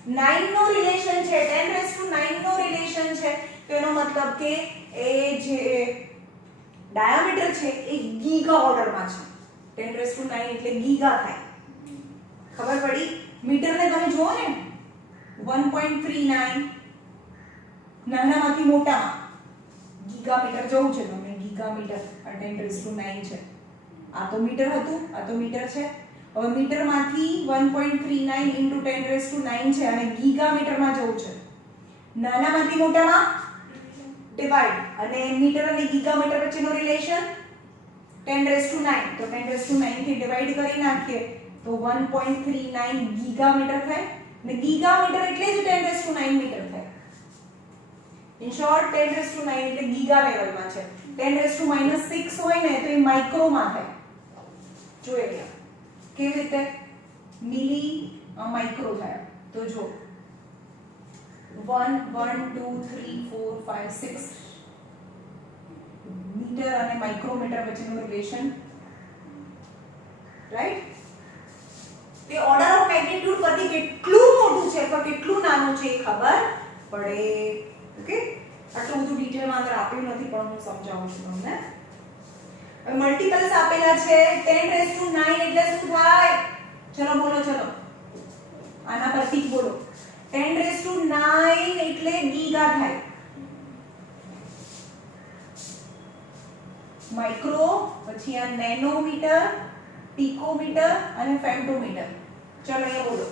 9 નો રિલેશન છે, 10⁹ નો રિલેશન છે. તો એનો મતલબ કે એ જે ડાયામીટર છે એ ગીગા ઓર્ડરમાં છે. 10⁹ એટલે ગીગા થાય. ખબર પડી? મીટરને તમે જુઓ ને, 1.39 નાનામાંથી મોટામાં ગીગામીટર જવું છે તમને. ગીગામીટર 10⁹ છે. આ તો મીટર હતું, આ તો મીટર છે. હવે મીટરમાંથી 1.39 * 10⁹ છે અને ગીગામીટરમાં જવું છે. નાનામાંથી મોટામાં ડિવાઇડ, અને મીટર અને ગીગામીટર વચ્ચેનો રિલેશન 10⁹ તો 10⁹ થી ડિવાઇડ કરી નાખીએ તો 1.39 ગીગામીટર થાય ને ગીગામીટર એટલે જ 10⁹ મીટર થાય. ઇન શોર્ટ 10⁹ એટલે ગીગા લેવલમાં છે. 10⁻⁻6 હોય ને તો એ માઇક્રોમાં થાય. જો અહીંયા કેવી રીતે મિલી માઇક્રો થાય. તો જો 1 1 2 3 4 5 6 મીટર અને માઇક્રોમીટર વચ્ચેનું રિલેશન, રાઈટ? તે ઓર્ડર ઓફ મેગ્નીટ્યુડ પરથી કેટલું મોટું છે અથવા કેટલું નાનું છે એ ખબર પડે. ઓકે, આટલું બધું ડિટેલમાં અંદર આપ્યું નથી પણ હું સમજાવું છું તમને. હવે મલ્ટીપલ્સ આપેલા છે. 10⁹ એટલે શું થાય? ચલો બોલો, ચલો આના પરથી જ બોલો. 10⁹ એટલે ગીગા થાય. માઇક્રો, પછી આ નેનોમીટર, પિકોમીટર અને ફેમ્ટોમીટર. ચલો અહીંયા બોલો.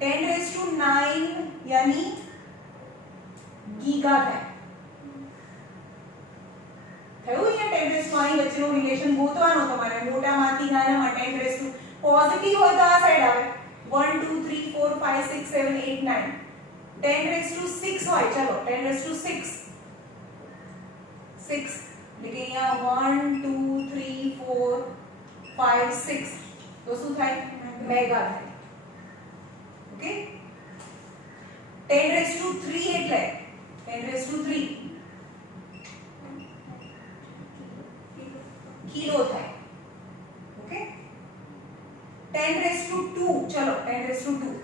10⁹ यानी ગીગા થાય. થયું? અહીંયા 10⁻⁹ વચ્ચેનો રિલેશન ગોતવાનો તમારે. મોટામાંથી નાનામાં 10⁻. પોઝિટિવ હોય તો આ સાઈડ આવે. 1 2 3 4 5 6 7 8 9. 10⁶ હોય. ચલો 10⁶ 6 એટલે કે અહીંયા 1 2 3 4 5 6 તો શું થાય? મેગા થાય. ઓકે, 10⁻³ એટલે 10⁻³ કિલો થાય. ઓકે, 10⁻², ચલો 10⁻²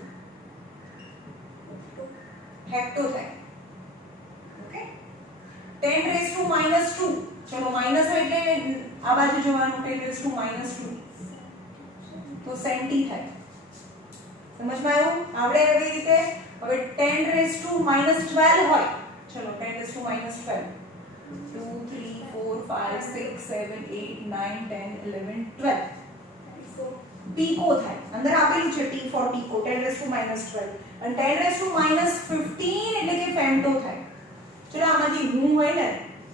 હેક્ટો થાય. ઓકે, 10⁻⁻², ચલો માઈનસ એટલે આ બાજુ જોવાનું. 10⁻⁻² તો સેન્ટી થાય. સમજમાં આવ્યું? આવડે એવી રીતે. હવે 10⁻⁻12 હોય. ચલો 10⁻⁻12 2 3 4 5 6 7 8 9 10 11 12 પીકો થાય. અંદર આપેલું છે T for પીકો. 10⁻12 અને 10⁻15 એટલે કે ફેમ્ટો થાય. ચલો આમાંથી હું હોય ને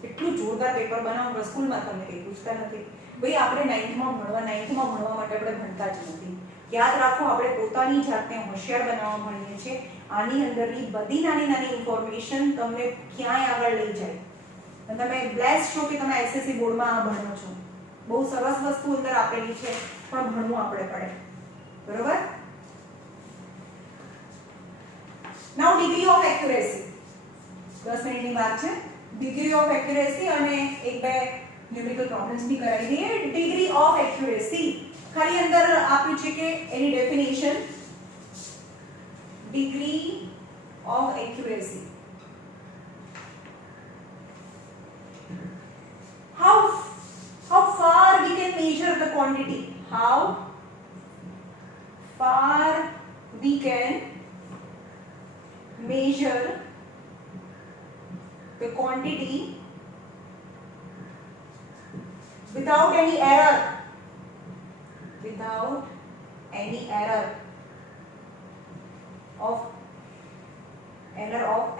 એટલું જોરદાર પેપર બનાવું સ્કૂલમાં તમને કઈ પૂછતા નથી. ભાઈ આપણે 9th માં ભણવા માટે આપણે ભણતા જ નથી. યાદ રાખો, આપણે પોતાની જાતને હોશિયાર બનાવવા ભણીએ છીએ. આની અંદરની બધી નાની નાની ઇન્ફોર્મેશન તમને ક્યાંય આગળ લઈ જાય. અને તમે બ્લેસ્ડ છો કે તમે એસએસસી બોર્ડમાં આ ભણો છો. બહુ સરસ વસ્તુ અંદર આપેલી છે પણ ભણવું આપણે પડે. બરોબર? નાઉ ડિગ્રી ઓફ એક્યુરેસી. 10 મિનિટની વાત છે. ડિગ્રી ઓફ એક્યુરેસી અને એક બે ન્યુમેરિકલ પ્રોબ્લેમ્સ બી કરાવી દઈએ. ડિગ્રી ઓફ એક્યુરેસી ખાલી અંદર આપ્યું છે કે એની definition. Degree of accuracy, how far we can measure the quantity. How far we can measure the quantity without any error. Without any error of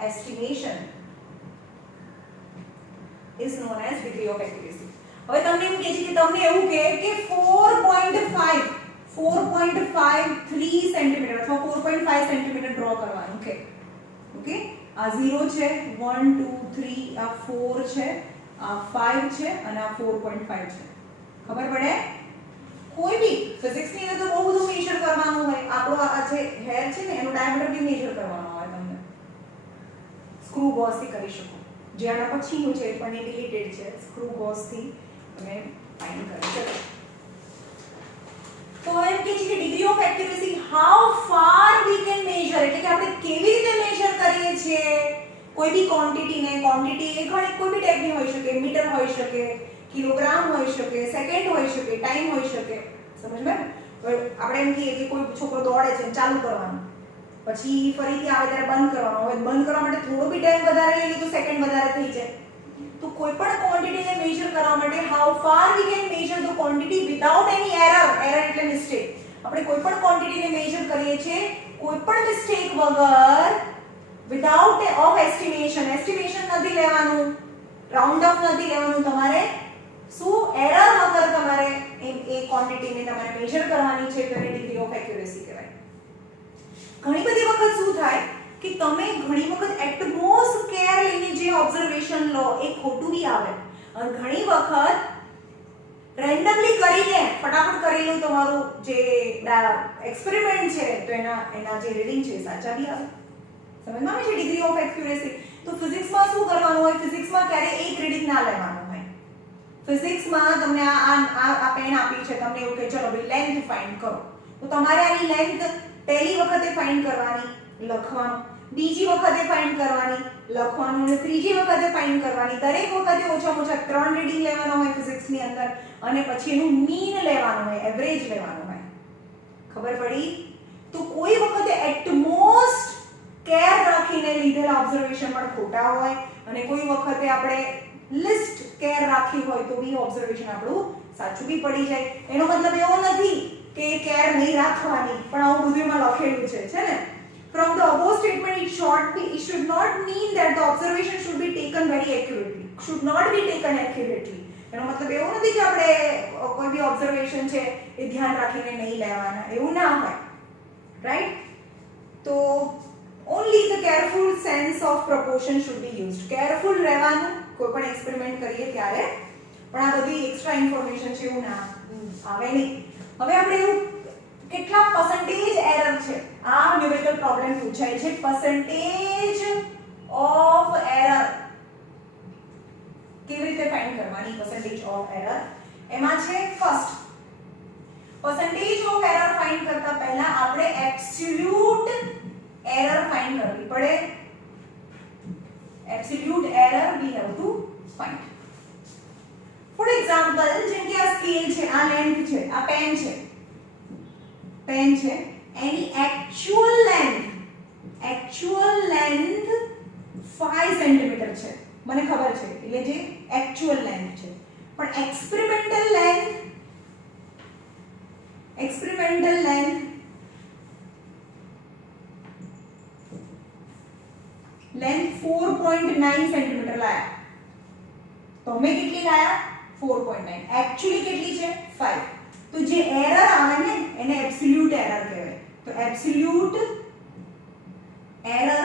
estimation is known as degree of accuracy. હવે તમને એમ કહે છે કે તમને એવું કહે કે 4.53 centimetre અથવા 4.5 સેન્ટીમીટર ડ્રો કરવાનું છે. ઓકે, આ 0 છે, 1 2 3 આ 4 છે, આ 5 છે અને આ 4.5 છે. ખબર પડે? કોઈ બી ફિઝિક્સ ની અંદર તો બહુ બધું મેઝર કરવાનું હોય. આપણો આ જે હેર છે ને એનો ડાયામીટર બી મેઝર કરવાનો હોય. તમને સ્ક્રૂ ગોસ થી કરી શકો. જે આના પછીનું છે પણ એ ડિલીટેડ છે. સ્ક્રૂ ગોસ થી તમે ફાઇન્ડ કરી શકો. તો એમ કે છે કે degree of accuracy, how far we can measure, એટલે કે આપણે કેવી રીતે મેઝર કરીએ છીએ કોઈ બી ક્વોન્ટિટીને. ક્વોન્ટિટી એ ઘણી કોઈ બી ટાઈપની હોઈ શકે. મીટર હોઈ શકે, કિલોગ્રામ હોઈ શકે, સેકન્ડ હોઈ શકે, ટાઈમ હોઈ શકે. સમજમાં? આપણે એમ કહીએ કે કોઈ છોકરો દોડે છે, ચાલુ કરવાનું, પછી ફરીથી આવે ત્યારે બંધ કરવાનો. હવે બંધ કરવા માટે થોડો બી ટાઈમ વધારે લઈ લે તો સેકન્ડ વધારે થઈ જાય. તો કોઈ પણ ક્વોન્ટિટીને મેઝર કરવા માટે how far we can measure the quantity without any error. Error એટલે મિસ્ટેક. આપણે કોઈ પણ ક્વોન્ટિટીને મેઝર કરીએ છીએ કોઈ પણ મિસ્ટેક વગર, વિધાઉટ ઓફ એસ્ટિમેશન. એસ્ટિમેશન નથી લેવાનું, રાઉન્ડ ઓફ નથી લેવાનું. તમારે શું એરર વગર તમારે એ ક્વોન્ટિટીને તમારે મેજર કરવાની છે તો એની ડિગ્રી ઓફ એક્યુરેસી કહેવાય. ઘણી બધી વખત શું થાય કે તમે ઘણી વખત એટમોસ્ટ કેર લઈને જે ઓબ્ઝર્વેશન લો એ ખોટું બી આવે અને ઘણી વખત રેન્ડમલી કરીને ફટાફટ કરેલું તમારું જે એક્સપેરિમેન્ટ છે તો એના જે રીડિંગ છે સાચા બી આવે. સમજમાં આવે છે ડિગ્રી ઓફ એક્યુરેસી? તો ફિઝિક્સમાં શું કરવાનું હોય? ફિઝિક્સમાં ક્યારે એક રીડિંગ ના લેવાનું હોય. ફિઝિક્સમાં તમને આ પેન આપી છે, તમને એવું કે ચલો ભાઈ લેન્થ ફાઇન્ડ કરો, તો તમારે આની લેન્થ પહેલી વખતે ફાઇન્ડ કરવાની, લખવાનું, બીજી વખતે ફાઇન્ડ કરવાની, લખવાનું, અને ત્રીજી વખતે ફાઇન્ડ કરવાની. દરેક વખતે ઓછામાં ઓછા 3 રીડિંગ લેવાના હોય ફિઝિક્સની અંદર અને પછી એનું મીન લેવાનું હોય, એવરેજ લેવાનું હોય. ખબર પડી? તો કોઈ વખતે એટમોસ્ટ કેર રાખીને લીધેલા ઓબ્ઝર્વેશન પણ ખોટા હોય અને કોઈ વખતે આપણે લિસ્ટ કેર રાખી હોય તો બી ઓબ્ઝર્વેશન આપણું સાચું બી પડી જાય. એનો મતલબ એવો નથી કે કેર નહીં રાખવાની, પણ આવું બધું એમાં લખેલું છે ને. From the above statement, it should not mean that the observation should be taken very accurately. Should not be taken accurately. એનો મતલબ એવો નથી કે આપણે કોઈ બી ઓબ્ઝર્વેશન છે એ ધ્યાન રાખીને નહીં લેવાના, એવું ના હોય. રાઈટ? તો only the careful sense of proportion should be used. Careful રહેવાનું કોઈ પણ એક્સપેરિમેન્ટ કરીએ ત્યારે. પણ આ બધી એક્સ્ટ્રા ઇન્ફોર્મેશન છે એવું ના આવે નહીં. હવે આપણે એવું કેટલા પર્સન્ટેજ એરર છે આ ન્યુમેરિકલ પ્રોબ્લેમ પૂછાય છે. પર્સન્ટેજ ઓફ એરર કેવી રીતે ફાઇન્ડ કરવાની? પર્સન્ટેજ ઓફ એરર એમાં છે first percentage of error find કરતા પહેલા આપણે એબ્સોલ્યુટ એરર ફાઇન્ડ કરવી પડે. Absolute error we have to find. For example, જેમ કે આ સ્કેલ છે, આ લેન્થ છે, આ પેન છે, એની એક્ચ્યુઅલ લેન્થ 5 સેન્ટીમીટર છે, મને ખબર છે, એટલે જે એક્ચ્યુઅલ લેન્થ છે. પણ એક્સપેરિમેન્ટલ લેન્થ 4.9 સેન્ટીમીટર લાયા. તો અમે કેટલી લાયા? 4.9. એક્ચ્યુઅલી કેટલી છે? 5. તો જે એરર આવે ને એને એબ્સોલ્યુટ એરર કહેવાય. તો એબ્સોલ્યુટ એરર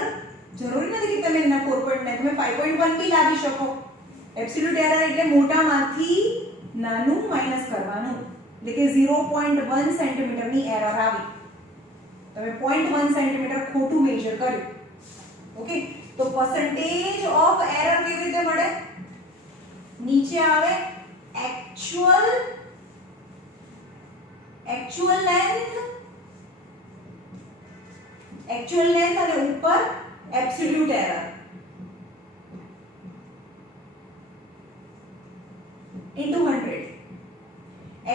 જરૂરી નથી કે તમે એના 4.9, તમે 5.1 બી લાવી શકો. એબ્સોલ્યુટ એરર એટલે મોટામાંથી નાનું માઈનસ કરવાનું, એટલે કે 0.1 સેન્ટીમીટરની એરર આવી, તમે 0.1 સેન્ટીમીટર ખોટું મેજર કર્યું. ઓકે, તો પર્સન્ટેજ ઓફ એરર કેવી રીતે મળે? નીચે આવે એક્ચ્યુઅલ લેન્થ અને ઉપર absolute error into 100.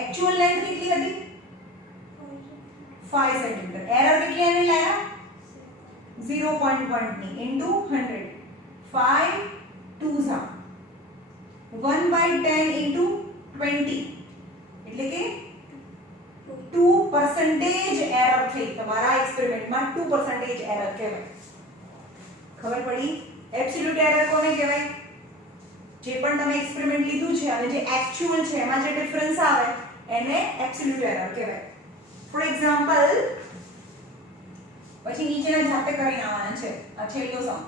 Actual length કેટલી હતી? 5 સેન્ટીમીટર. એરર કેટલી આવી લાયા? 0.1 ની into 100. 5 2s are 1/10 into 20, એટલે કે 2% એરર થઈ. તમારા એક્સપેરિમેન્ટમાં 2% એરર કહેવાય. ખબર પડી? એબ્સોલ્યુટ એરર કોને કહેવાય? જે પણ તમે એક્સપેરિમેન્ટ લીધું છે અને જે એક્ચ્યુઅલ છે એમાં જે ડિફરન્સ આવે એને એબ્સોલ્યુટ એરર કહેવાય. ફોર એક્ઝામ્પલ, પછી નીચેના જાતે કરીને આવવાના છે. આ છેલ્લો સમ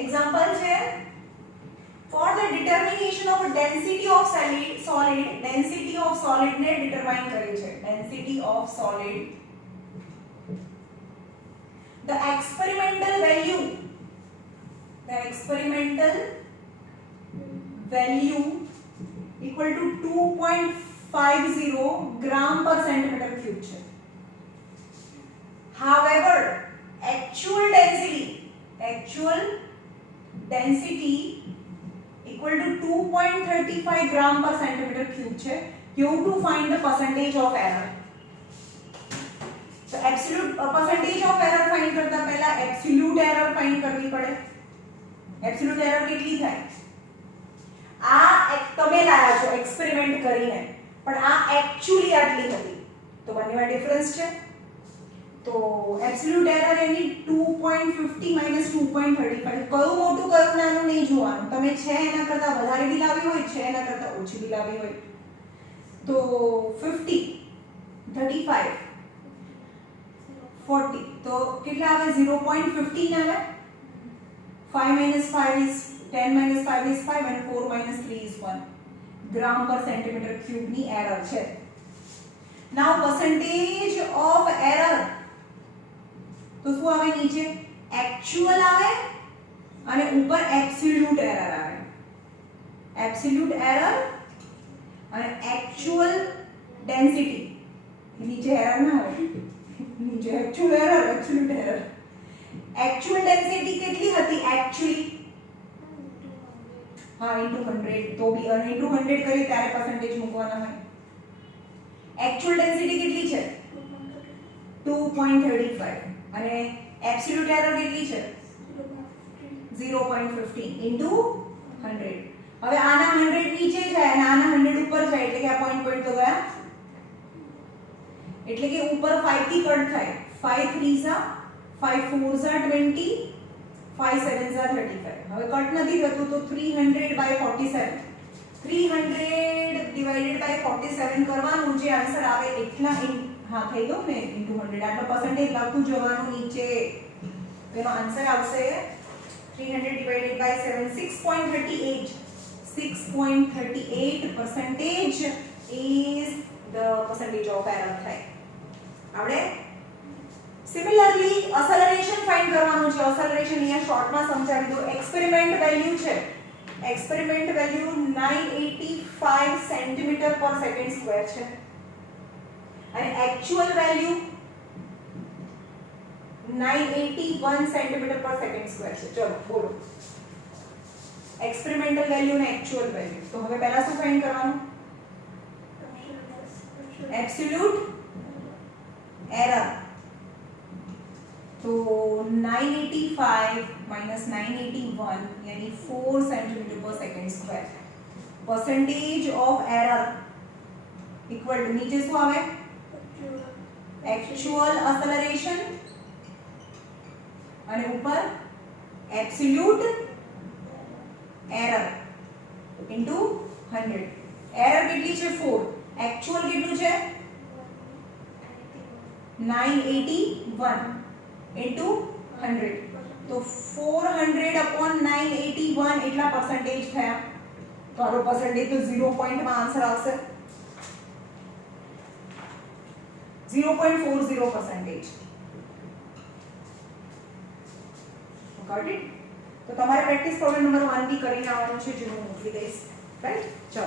એક્ઝામ્પલ છે. For the determination of density of solid, density of solid ને determine કરી છે. Density of solid, the experimental value equal to 2.50 gram per centimeter cube છે. However, actual density equal to 2.35 gram per centimeter cube છે. You have to find the percentage of error. So absolute percentage of error find કરતા પહેલા absolute error find કરવી પડે. absolute error કેટલી થાય? આ તમે લાયા છો એક્સપેરિમેન્ટ કરીને, પણ આ એક્ચ્યુઅલી આટલી હતી, તો બંનેમાં ડિફરન્સ છે. તો એબ્સોલ્યુટ એરર એની 2.50 માઈનસ 2.35 કયું મોટું કયું નાનું નહીં જોવાનું. તમે છે એના કરતા વધારે બી લાવી હોય છે એના કરતા ઓછી બી લાવી હોય તો 50 35 40 તો કેટલા આવે 0.15 આવે. 5 minus 5 is 10 minus 5 is 5 and 4 minus 3 is 1 ગ્રામ પર સેન્ટીમીટર ક્યુબ ની એરર છે. નાઉ percentage of error તો શું આવે નીચે actual આવે અને ઉપર absolute error આવે. absolute error અને actual density નીચે error ના હોય નીચે actual error absolute error. actual density કેટલી હતી actually હા into 100 તો બી અને into 100 કરીએ ત્યારે percentage મૂકવાના હોય. actual density કેટલી છે 2.35 અને absolute error કેટલી છે 0.15 into 100. હવે આના 100 નીચે જાય અને આના 100 ઉપર જાય એટલે કે આ પોઈન્ટ તો ગયા એટલે કે ઉપર 5 થી કટ થાય 5 3s are 5 4s are 20 5 7s are 35. હવે કટ નથી થતું તો 300 by 47 300 divided by 47 કરવાનું જે આન્સર આવે એટલા હા થઈ ગયું ને into 100 આટલો પરસેન્ટેજ લખતું જવાનું નીચે તેનો આન્સર આવશે 300 divided by 7 6.38 percentage is the percentage of error થાય. આપણે સિમિલરલી એક્સેલરેશન ફાઇન્ડ કરવાનું છે. એક્સેલરેશન અહીંયા શોર્ટમાં સમજાવી દો. એક્સપેરિમેન્ટ વેલ્યુ છે એક્સપેરિમેન્ટ વેલ્યુ 985 સેન્ટીમીટર પર સેકન્ડ સ્ક્વેર છે અને એક્ચ્યુઅલ વેલ્યુ 981 સેન્ટીમીટર પર સેકન્ડ સ્ક્વેર છે. ચલો બોલો એક્સપેરિમેન્ટલ વેલ્યુ અને એક્ચ્યુઅલ વેલ્યુ. તો હવે પહેલા શું ફાઇન્ડ કરવાનું એબ્સોલ્યુટ એરર. तो 985 minus 981 यानी 4 centimetre per second square. Percentage of error equal to नीचे શું આવે एक्चुअल एक्सेलरेशन અને ઉપર એબ્સોલ્યુટ એરર ઇન્ટુ 100. એરર કેટલી છે 4 एक्चुअल કેટલું છે 981 into 100 तो 400 upon 981 એટલા પરસેન્ટેજ થયા. તો આનો પરસેન્ટેજ તો 0 પોઈન્ટ માં આન્સર આવશે 0.40%. Got it. તો તમારે પ્રેક્ટિસ પ્રોબ્લેમ નંબર 1 બી કરીને આવવાનું છે જે હું મૂકી દઈશ રાઈટ. ચલો